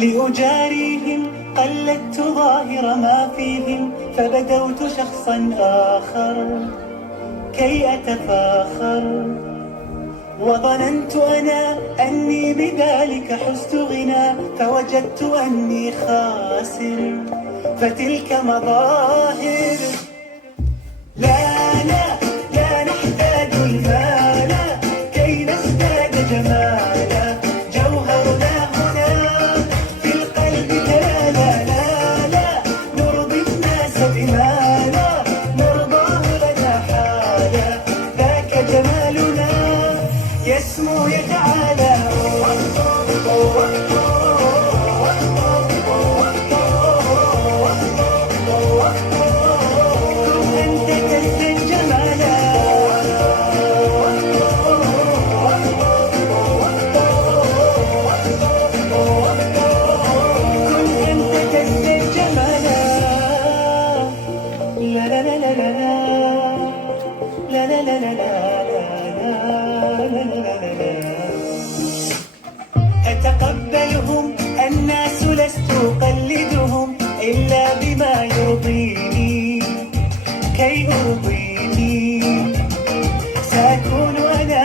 لأجاريهم قلدت ظاهر ما فيهم فبدوت شخصا آخر كي أتفاخر وظننت أنا أني بذلك حزت غنى فوجدت أني خاسر فتلك مظاهر لا لا لا نحتاج المال كي نزداد جمالا جوهرنا هنا في القلب لا لا لا نرضي الناس بما لا نرضاه لنا حالا ذاك جمالنا يسمو يتعالى أتقبلهم الناس لست أقلدهم إلا بما يرضيني كي أرضيني سأكون أنا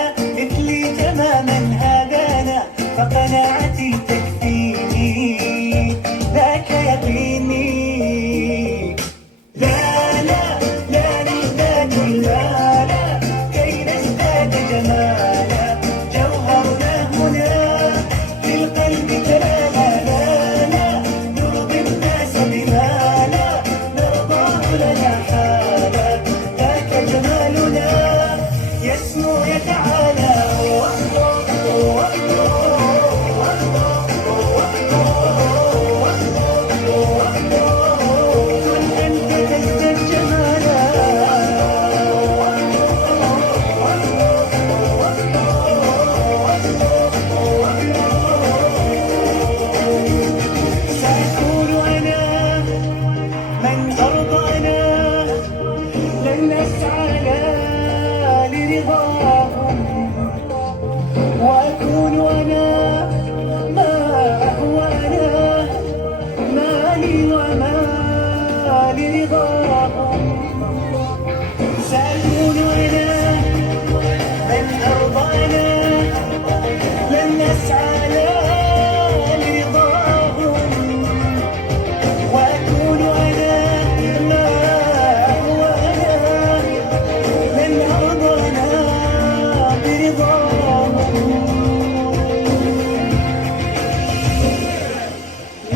رضاهم.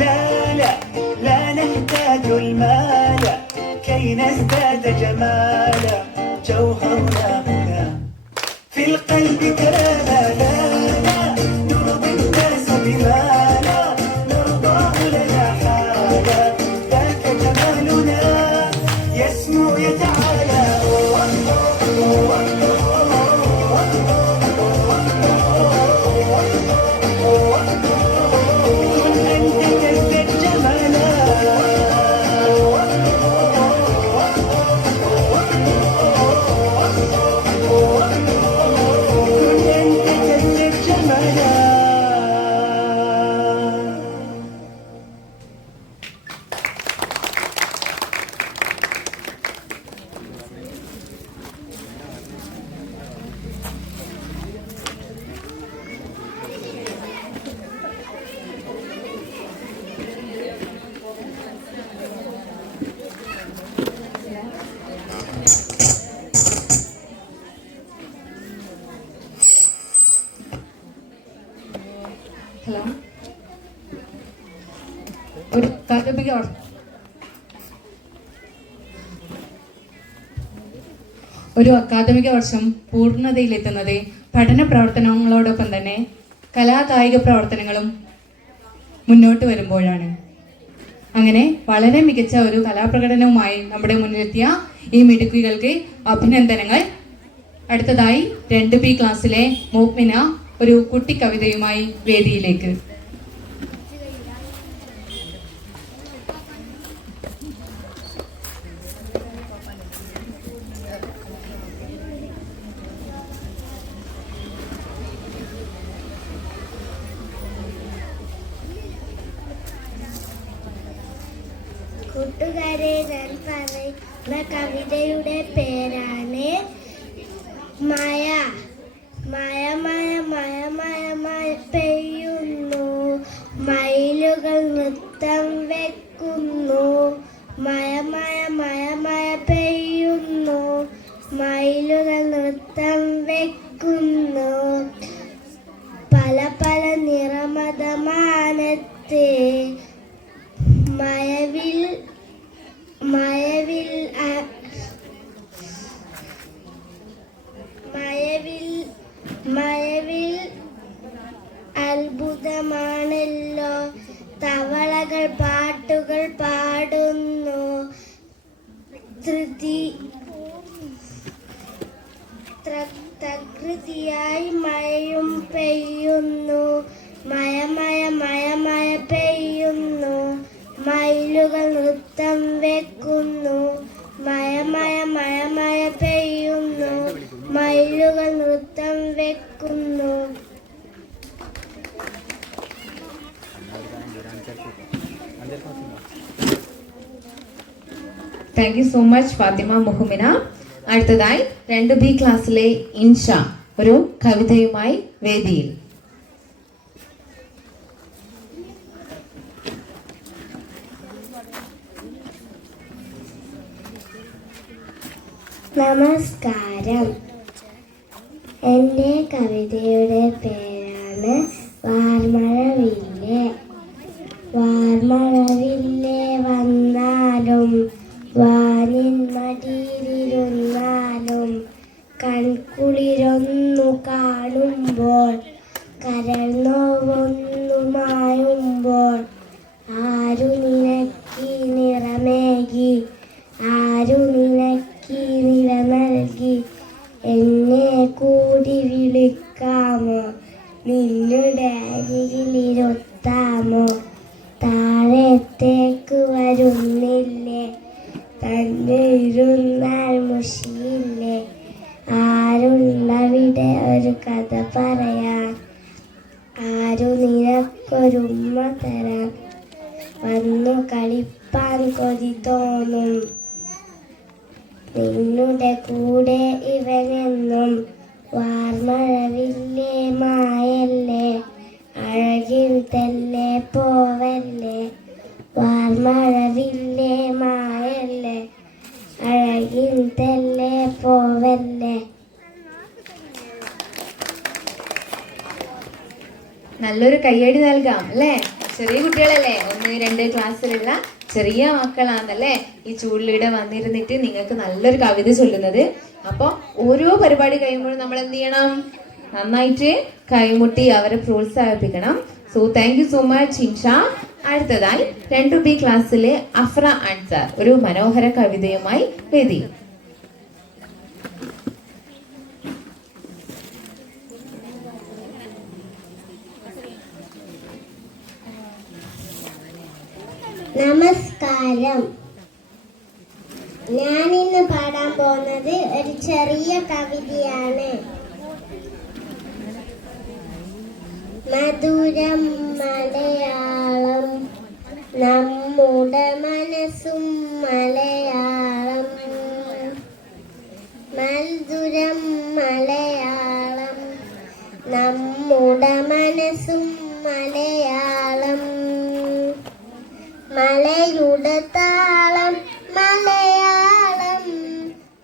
لا لا لا نحتاج المال كي نزداد جمالا، جوهرنا هنا في القلب كلانا. لا لا نرضي الناس بما لا نرضاه لنا حالا، ذاك جمالنا يسمو يتعالى. كن أنت تزدد جمالا. ഹലോ, ഒരു അക്കാദമിക വർഷം പൂർണ്ണതയിലെത്തുന്നത് പഠന പ്രവർത്തനങ്ങളോടൊപ്പം തന്നെ കലാകായിക പ്രവർത്തനങ്ങളും മുന്നോട്ട് വരുമ്പോഴാണ്. അങ്ങനെ വളരെ മികച്ച ഒരു കലാപ്രകടനവുമായി നമ്മുടെ മുന്നിലെത്തിയ ഈ മിടുക്കികൾക്ക് അഭിനന്ദനങ്ങൾ. അടുത്തതായി 2B ക്ലാസ്സിലെ മോഹ്മിന ഒരു കുട്ടി കവിതയുമായി വേദിയിലേക്ക്. കൂട്ടുകാരെ, ഞാൻ പറയുന്ന കവിതയുടെ പേരാണ് മഴ. മഴ മഴ മഴ മഴ മഴ പെയ്യുന്നു, മയിലുകൾ നൃത്തം വെക്കുന്നു. മഴ മഴ മഴ മഴ പെയ്യുന്നു, മയിലുകൾ നൃത്തം വെക്കുന്നു. പല പല നിറമതമാനത്ത് മഴവിൽ മഴവിൽ മഴവിൽ മഴവിൽ അത്ഭുതമാണല്ലോ. തവളകൾ പാട്ടുകൾ പാടുന്നു, തകൃതിയായി മഴയും പെയ്യുന്നു. മഴ മഴ മഴ മഴ പെയ്യുന്നു, മയിലുകൾ നൃത്തം വെക്കുന്നു. മഴ മഴ മഴ മഴ പെയ്യുന്നു, മയിലുകൾ നൃത്തം വെക്കുന്നു. Thank you so much Fathima Muhammina. അടുത്തതായി 2B ക്ലാസ്സിലെ ഇൻഷ ഒരു കവിതയുമായി വേദിയിൽ. നമസ്കാരം. എൻ്റെ കവിതയുടെ പേരാണ് വാർമഴവില്ലേ. വാർമഴവില്ലേ വന്നാലും വാനിൻ മടിയിലിരുന്നാലും കൺകുളിരൊന്നു കാണുമ്പോൾ കരൾ നോവൊന്നു മായുമ്പോൾ ആരു നിനക്കി നിറമേകി ആരു നിനക്കി നില നൽകി എന്നെ കൂടി വിളിക്കാമോ നിന്നുടെ അരികിലിരുത്താമോ താഴത്തേക്ക് വരുന്നില്ലേ തന്നെ ഇരുന്നാൽ മുഷിയില്ലേ ആരുണ്ടവിടെ ഒരു കഥ പറയാൻ ആരു നിനക്കൊരുമ്മ തരാൻ വന്നു കളിപ്പാൻ കൊതി തോന്നും നിന്നുടെ കൂടെ ഇവനെന്നും വാർമഴവില്ലേ മായല്ലേ അഴകിൽ തന്നെ പോവല്ലേ വാർമഴവില്ലേ മായല്ലേ അഴകിൽ തന്നെ പോവല്ലേ. നല്ലൊരു കയ്യടി നൽകാം അല്ലേ? ചെറിയ കുട്ടികളല്ലേ, 1, 2 ക്ലാസ്സിലുള്ള ചെറിയ മക്കളാണല്ലേ ഈ ചൂടിലിടെ വന്നിരുന്നിട്ട് നിങ്ങൾക്ക് നല്ലൊരു കവിത ചൊല്ലുന്നത്. അപ്പോൾ ഓരോ പരിപാടി കഴിയുമ്പോഴും നമ്മൾ എന്ത് ചെയ്യണം? നന്നായിട്ട് കൈമുട്ടി അവരെ പ്രോത്സാഹിപ്പിക്കണം. So thank you so much Insha. അടുത്തതായി 2B ക്ലാസ്സിലെ അഫ്ര അൻസാർ ഒരു മനോഹര കവിതയുമായി വേദി. നമസ്കാരം. ഞാനിന്ന് പാടാൻ പോകുന്നത് ഒരു ചെറിയ കവിതയാണ്. മധുരം മലയാളം നമ്മുടെ മനസ്സും മലയാളം. മധുരം മലയാളം നമ്മുടെ മനസ്സും മലയാളം. മലയുടെ താളം മലയാളം,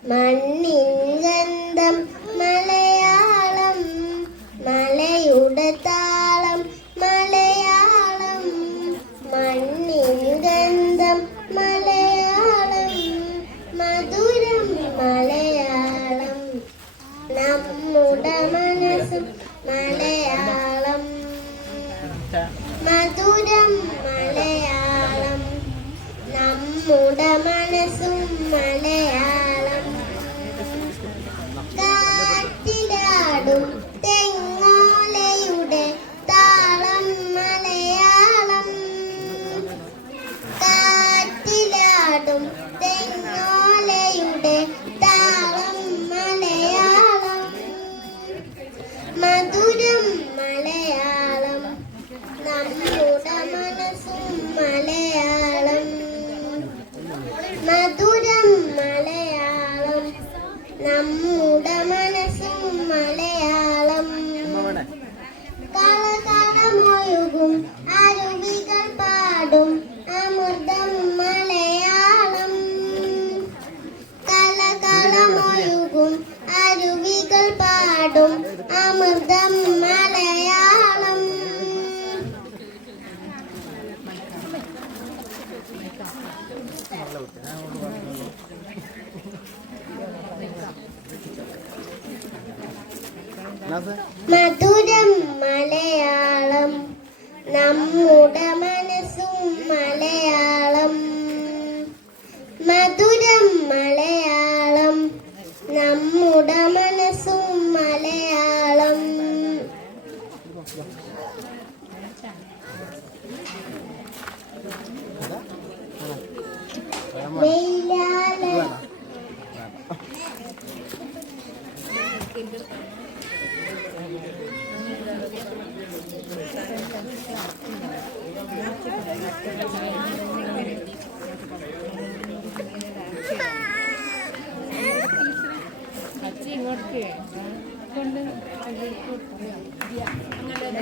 മണ്ണിൻ ഗന്ധം മലയാളം. മലയുടെ താളം മലയാളം, മണ്ണിൻ ഗന്ധം മലയാളം. മധുരം മലയാളം നമ്മുടെ മനസ്സും മലയാളം. മധുരം മലയാളം നമ്മുടെ മനസ്സും മലയാളം. കാറ്റിലാടും തെങ്ങോലയുടെ താളം മലയാളം. കാറ്റിലാടും തെങ്ങോലയുടെ താളം മലയാളം. മധുരം മലയാളം നമ്മുടെ മനസ്സും മലയാളം. മധുരം മലയാളം നമ്മുടെ മനസ്സും മലയാളം. കളകളമൊഴുകും അരുവികൾ പാടും അമൃതം മലയാളം. കളകളമൊഴുകും അരുവികൾ പാടും അമൃതം മലയാളം. മധുരം മലയാളം നമ്മുടെ മനസ്സും മലയാളം. മധുരം മലയാളം നമ്മുടെ മനസ്സും മലയാളം. വെയിലാലെ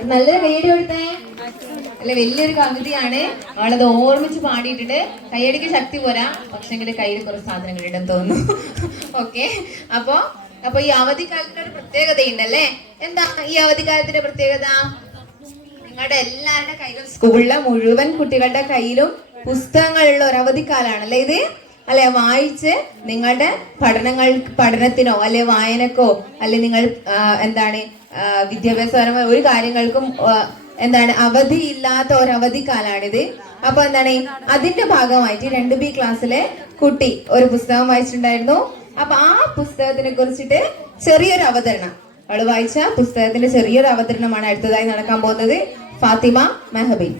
നല്ലൊരു കൈയടി കൊടുത്തേ. അല്ല, വലിയൊരു കവിതയാണ്. അവളത് ഓർമ്മിച്ച് പാടിയിട്ടുണ്ട്. കൈയടിക്ക് ശക്തി പോരാ, പക്ഷെങ്കിൽ കയ്യിൽ കുറച്ച് സാധനങ്ങൾ ഉണ്ടെന്ന് തോന്നുന്നു. ഓക്കെ, അപ്പൊ ഈ അവധിക്കാലത്തിന്റെ ഒരു പ്രത്യേകത ഉണ്ടല്ലേ? എന്താ ഈ അവധിക്കാലത്തിന്റെ പ്രത്യേകത? നിങ്ങളുടെ എല്ലാവരുടെ കയ്യിലും, സ്കൂളിലെ മുഴുവൻ കുട്ടികളുടെ കയ്യിലും പുസ്തകങ്ങളുള്ള ഒരു അവധിക്കാലാണല്ലേ ഇത്? അല്ലെ, വായിച്ച് നിങ്ങളുടെ പഠനത്തിനോ അല്ലെ വായനക്കോ അല്ലെ നിങ്ങൾ വിദ്യാഭ്യാസപരമായ ഒരു കാര്യങ്ങൾക്കും അവധിയില്ലാത്ത ഒരു അവധിക്കാലാണിത്. അപ്പൊ അതിന്റെ ഭാഗമായിട്ട് 2B ക്ലാസ്സിലെ കുട്ടി ഒരു പുസ്തകം വായിച്ചിട്ടുണ്ടായിരുന്നു. അപ്പൊ ആ പുസ്തകത്തിനെ കുറിച്ചിട്ട് ചെറിയൊരു അവതരണം, അവള് വായിച്ച പുസ്തകത്തിന്റെ ചെറിയൊരു അവതരണമാണ് അടുത്തതായി നടക്കാൻ പോകുന്നത്. ഫാത്തിമ മെഹബി.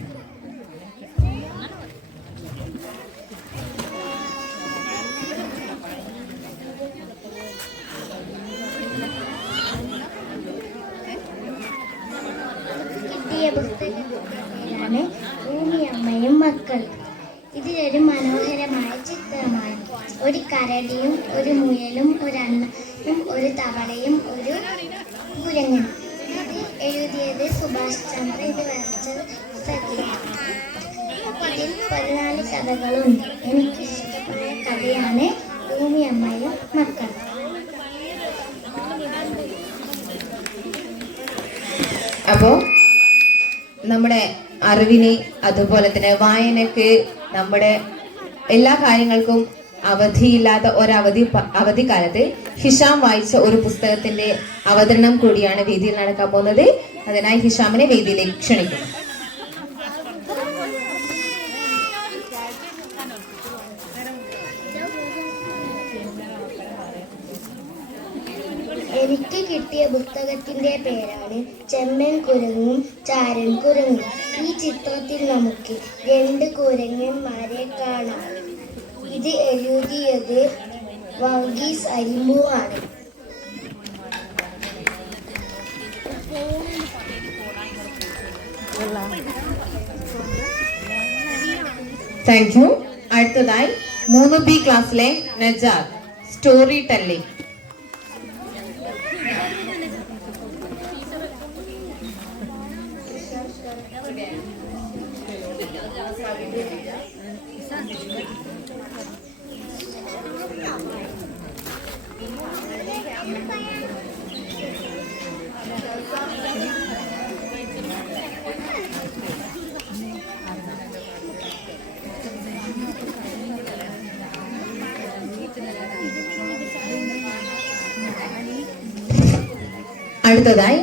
പുസ്തകമാണ് ഭൂമിയമ്മയും മക്കൾ. ഇതിലൊരു മനോഹരമായ ചിത്രമാണ്. ഒരു കരടിയും ഒരു മുയലും ഒരു അണ്ണനും ഒരു തവളയും ഒരു കുരങ്ങനും. ഇത് എഴുതിയത് സുഭാഷ് ചന്ദ്ര, ഇത് വരച്ചത് സത്യ. ഇതിൽ 14 കഥകളുണ്ട്. എനിക്കിഷ്ടമായ കഥയാണ് ഭൂമിയമ്മയും മക്കൾ. അപ്പോ നമ്മുടെ അറിവിന്, അതുപോലെ തന്നെ വായനക്ക്, നമ്മുടെ എല്ലാ കാര്യങ്ങൾക്കും അവധിയില്ലാത്ത അവധിക്കാലത്ത് ഹിഷാം വായിച്ച ഒരു പുസ്തകത്തിന്റെ അവതരണം കൂടിയാണ് വേദിയിൽ നടക്കാൻ പോകുന്നത്. അതിനായി ഹിഷാമിനെ വേദിയിലേക്ക് ക്ഷണിക്കുന്നു. എനിക്ക് കിട്ടിയ പുസ്തകത്തിന്റെ പേരാണ് ചെമ്മൻ കുരങ്ങും ചാരൻ കുരങ്ങും. ഈ ചിത്രത്തിൽ നമുക്ക് 2 കുരങ്ങന്മാരെ കാണാം. ഇത് എഴുതിയത് വർഗീസ് അരിമ്പൂർ ആണ്. Thank you. അടുത്തതായി 3B ക്ലാസ്സിലെ നജാദ് സ്റ്റോറി ടെല്ലിംഗ്. അടുത്തതായി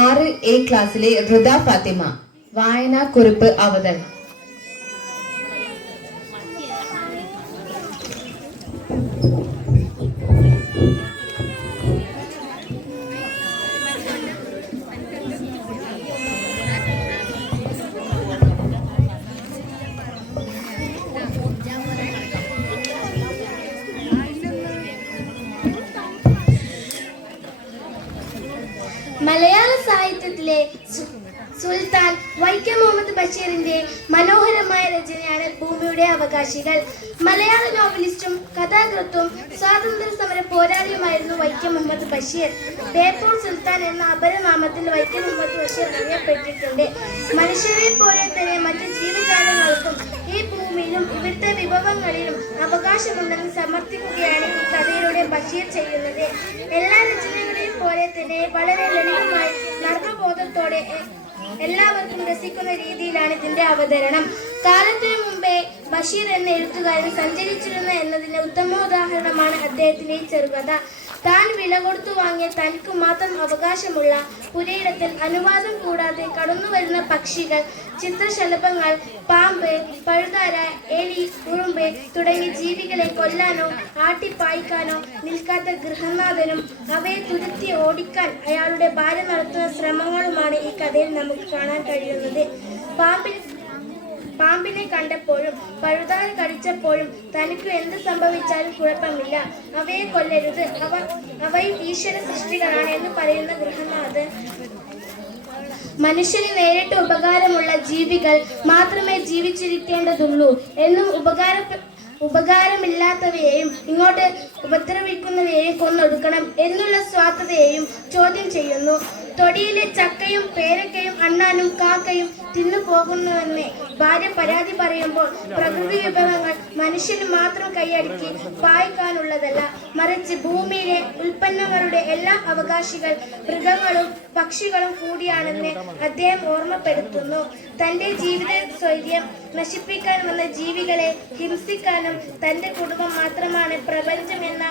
6A ക്ലാസ്സിലെ റുദ ഫാത്തിമ വായനാ കുറിപ്പ് അവതരണം. മലയാള സാഹിത്യത്തിലെ സുൽത്താൻ വൈക്കം മുഹമ്മദ് ബഷീറിന്റെ മനോഹരമായ രചനയാണ് ഭൂമിയുടെ അവകാശികൾ. മലയാള നോവലിസ്റ്റും കഥാകൃത്തും സ്വാതന്ത്ര്യ സമര പോരാളിയുമായിരുന്നു വൈക്കം മുഹമ്മദ് ബഷീർ. ബേപ്പൂർ സുൽത്താൻ എന്ന അപരനാമത്തിൽ വൈക്കം മുഹമ്മദ് ബഷീർ അറിയപ്പെട്ടിട്ടുണ്ട്. മനുഷ്യരെ പോലെ തന്നെ മറ്റു ജീവജാലങ്ങൾക്കും ഈ ഭൂമിയിലും ഇവിടുത്തെ വിഭവങ്ങളിലും അവകാശമുണ്ടെന്ന് സമർത്ഥിക്കുകയാണ് ഈ കഥയിലൂടെ ബഷീർ ചെയ്യുന്നത്. എല്ലാ രചനകളെയും പോലെ തന്നെ വളരെ ലളിതമായി നർമ്മബോധത്തോടെ എല്ലാവർക്കും രസിക്കുന്ന രീതിയിലാണ് ഇതിന്റെ അവതരണം. കാലത്തിനു മുമ്പേ ബഷീർ എന്ന എഴുത്തുകാരൻ സഞ്ചരിച്ചിരുന്ന എന്നതിന്റെ ഉത്തമോദാഹരണമാണ് അദ്ദേഹത്തിന്റെ ഈ ചെറുകഥ. താൻ വില കൊടുത്തു വാങ്ങിയ തനിക്ക് മാത്രം അവകാശമുള്ള പുരയിടത്തിൽ അനുവാദം കൂടാതെ കടന്നുവരുന്ന പക്ഷികൾ, ചിത്രശലഭങ്ങൾ, പാമ്പ്, പഴുതാര, എലി, ഉറുമ്പ് തുടങ്ങിയ ജീവികളെ കൊല്ലാനോ ആട്ടിപ്പായിക്കാനോ നിൽക്കാത്ത ഗൃഹനാഥനും അവയെ തുരുത്തി ഓടിക്കാൻ അയാളുടെ ഭാര്യ നടത്തുന്ന ശ്രമങ്ങളുമാണ് ഈ കഥയിൽ നമുക്ക് കാണാൻ കഴിയുന്നത്. പാമ്പിനെ കണ്ടപ്പോഴും പഴുതാര കടിച്ചപ്പോഴും തനിക്ക് എന്ത് സംഭവിച്ചാലും കുഴപ്പമില്ല, അവയെ കൊല്ലരുത്, അവയും ഈശ്വര സൃഷ്ടികളാണ് എന്ന് പറയുന്ന ഗൃഹനാഥൻ. മനുഷ്യന് നേരിട്ട് ഉപകാരമുള്ള ജീവികൾ മാത്രമേ ജീവിച്ചിരിക്കേണ്ടതുള്ളൂ എന്നും ഉപകാരമില്ലാത്തവയെയും ഇങ്ങോട്ട് ഉപദ്രവിക്കുന്നവയെയും കൊന്നൊടുക്കണം എന്നുള്ള സ്വാർത്ഥതയെയും ചോദ്യം ചെയ്യുന്നു. തൊടിയിലെ ചക്കയും പേരക്കയും അണ്ണാനും കാക്കയും തിന്നുപോകുന്നുവെന്ന് ഭാര്യ പരാതി പറയുമ്പോൾ പ്രകൃതി വിഭവങ്ങൾ മനുഷ്യന് മാത്രം കൈയടക്കി പായിക്കാനുള്ളതല്ല, മറിച്ച് ഭൂമിയിലെ ഉൽപ്പന്നങ്ങളുടെ എല്ലാം അവകാശികൾ മൃഗങ്ങളും പക്ഷികളും കൂടിയാണെന്ന് അദ്ദേഹം ഓർമ്മപ്പെടുത്തുന്നു. തന്റെ ജീവിത സ്വൈര്യം നശിപ്പിക്കാൻ വന്ന ജീവികളെ ഹിംസിക്കാനും തന്റെ കുടുംബം മാത്രമാണ് പ്രപഞ്ചം എന്ന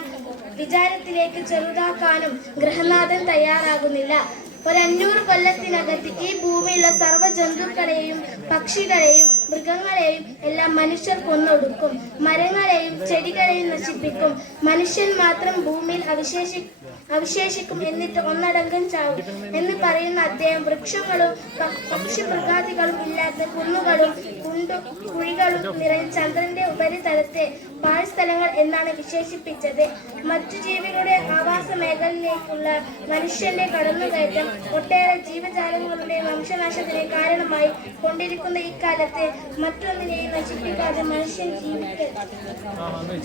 വിചാരത്തിലേക്ക് ചെറുതാക്കാനും ഗൃഹനാഥൻ തയ്യാറാകുന്നില്ല. 500 കൊല്ലത്തിനകത്ത് ഈ ഭൂമിയിലുള്ള സർവ്വ ജന്തുക്കളെയും പക്ഷികളെയും മൃഗങ്ങളെയും എല്ലാം മനുഷ്യർ കൊന്നൊടുക്കും, മരങ്ങളെയും ചെടികളെയും നശിപ്പിക്കും, മനുഷ്യൻ മാത്രം ഭൂമിയിൽ അവശേഷിക്കും, എന്നിട്ട് ഒന്നടങ്കം ചാവും എന്ന് പറയുന്ന അദ്ദേഹം വൃക്ഷങ്ങളും പക്ഷിമൃഗാദികളും ഇല്ലാത്ത കുന്നുകളും കുഴികളും നിറഞ്ഞ ചന്ദ്രന്റെ ഉപരിതലത്തെ പാഴ്സ്ഥലങ്ങൾ എന്നാണ് വിശേഷിപ്പിച്ചത്. മറ്റു ജീവികളുടെ ആവാസ മേഖലയിലേക്കുള്ള മനുഷ്യന്റെ കടന്നുകയറ്റം ഒട്ടേറെ ജീവജാലങ്ങളുടെ വംശനാശത്തിന് കാരണമായി കൊണ്ടിരിക്കുന്ന ഇക്കാലത്ത് മറ്റൊന്നിനെയും നശിപ്പിക്കാതെ മനുഷ്യൻ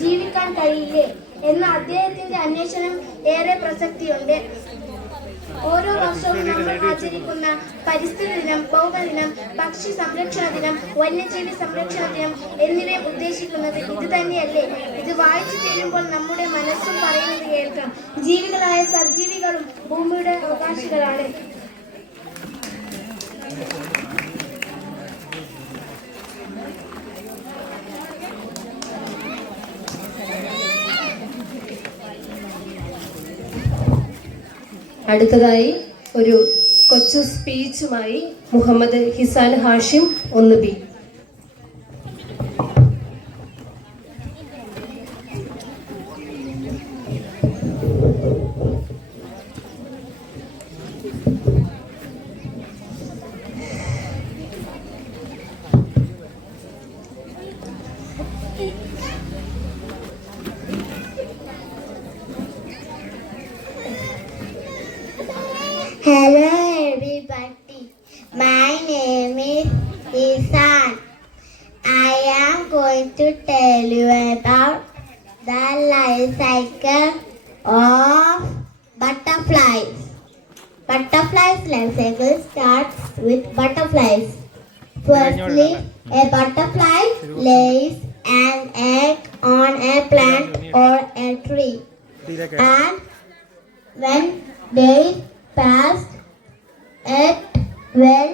ജീവിക്കാൻ കഴിയില്ലേ എന്ന അദ്ദേഹത്തിന്റെ അന്വേഷണം ഏറെ പ്രസക്തിയുണ്ട്. ഓരോ വർഷവും നമ്മൾ ആചരിക്കുന്ന പരിസ്ഥിതി ദിനം, ഭൗമദിനം, പക്ഷി സംരക്ഷണ ദിനം, വന്യജീവി സംരക്ഷണ ദിനം എന്നിവയെ ഉദ്ദേശിക്കുന്നത് ഇത് തന്നെയല്ലേ? ഇത് വായിച്ചു തീരുമ്പോൾ നമ്മുടെ മനസ്സും പറയുന്നത് കേൾക്കാം. ജീവികളായ സജീവികളും ഭൂമിയുടെ അവകാശികളാണ്. അടുത്തതായി ഒരു കൊച്ചു സ്പീച്ചുമായി Muhammad Hisan Hashim 1B. Hello everybody, my name is Isan. I am going to tell you about the life cycle of butterflies. Butterflies' life cycle starts with butterflies. Firstly, a butterfly lays an egg on a plant or a tree, and when days pass, it will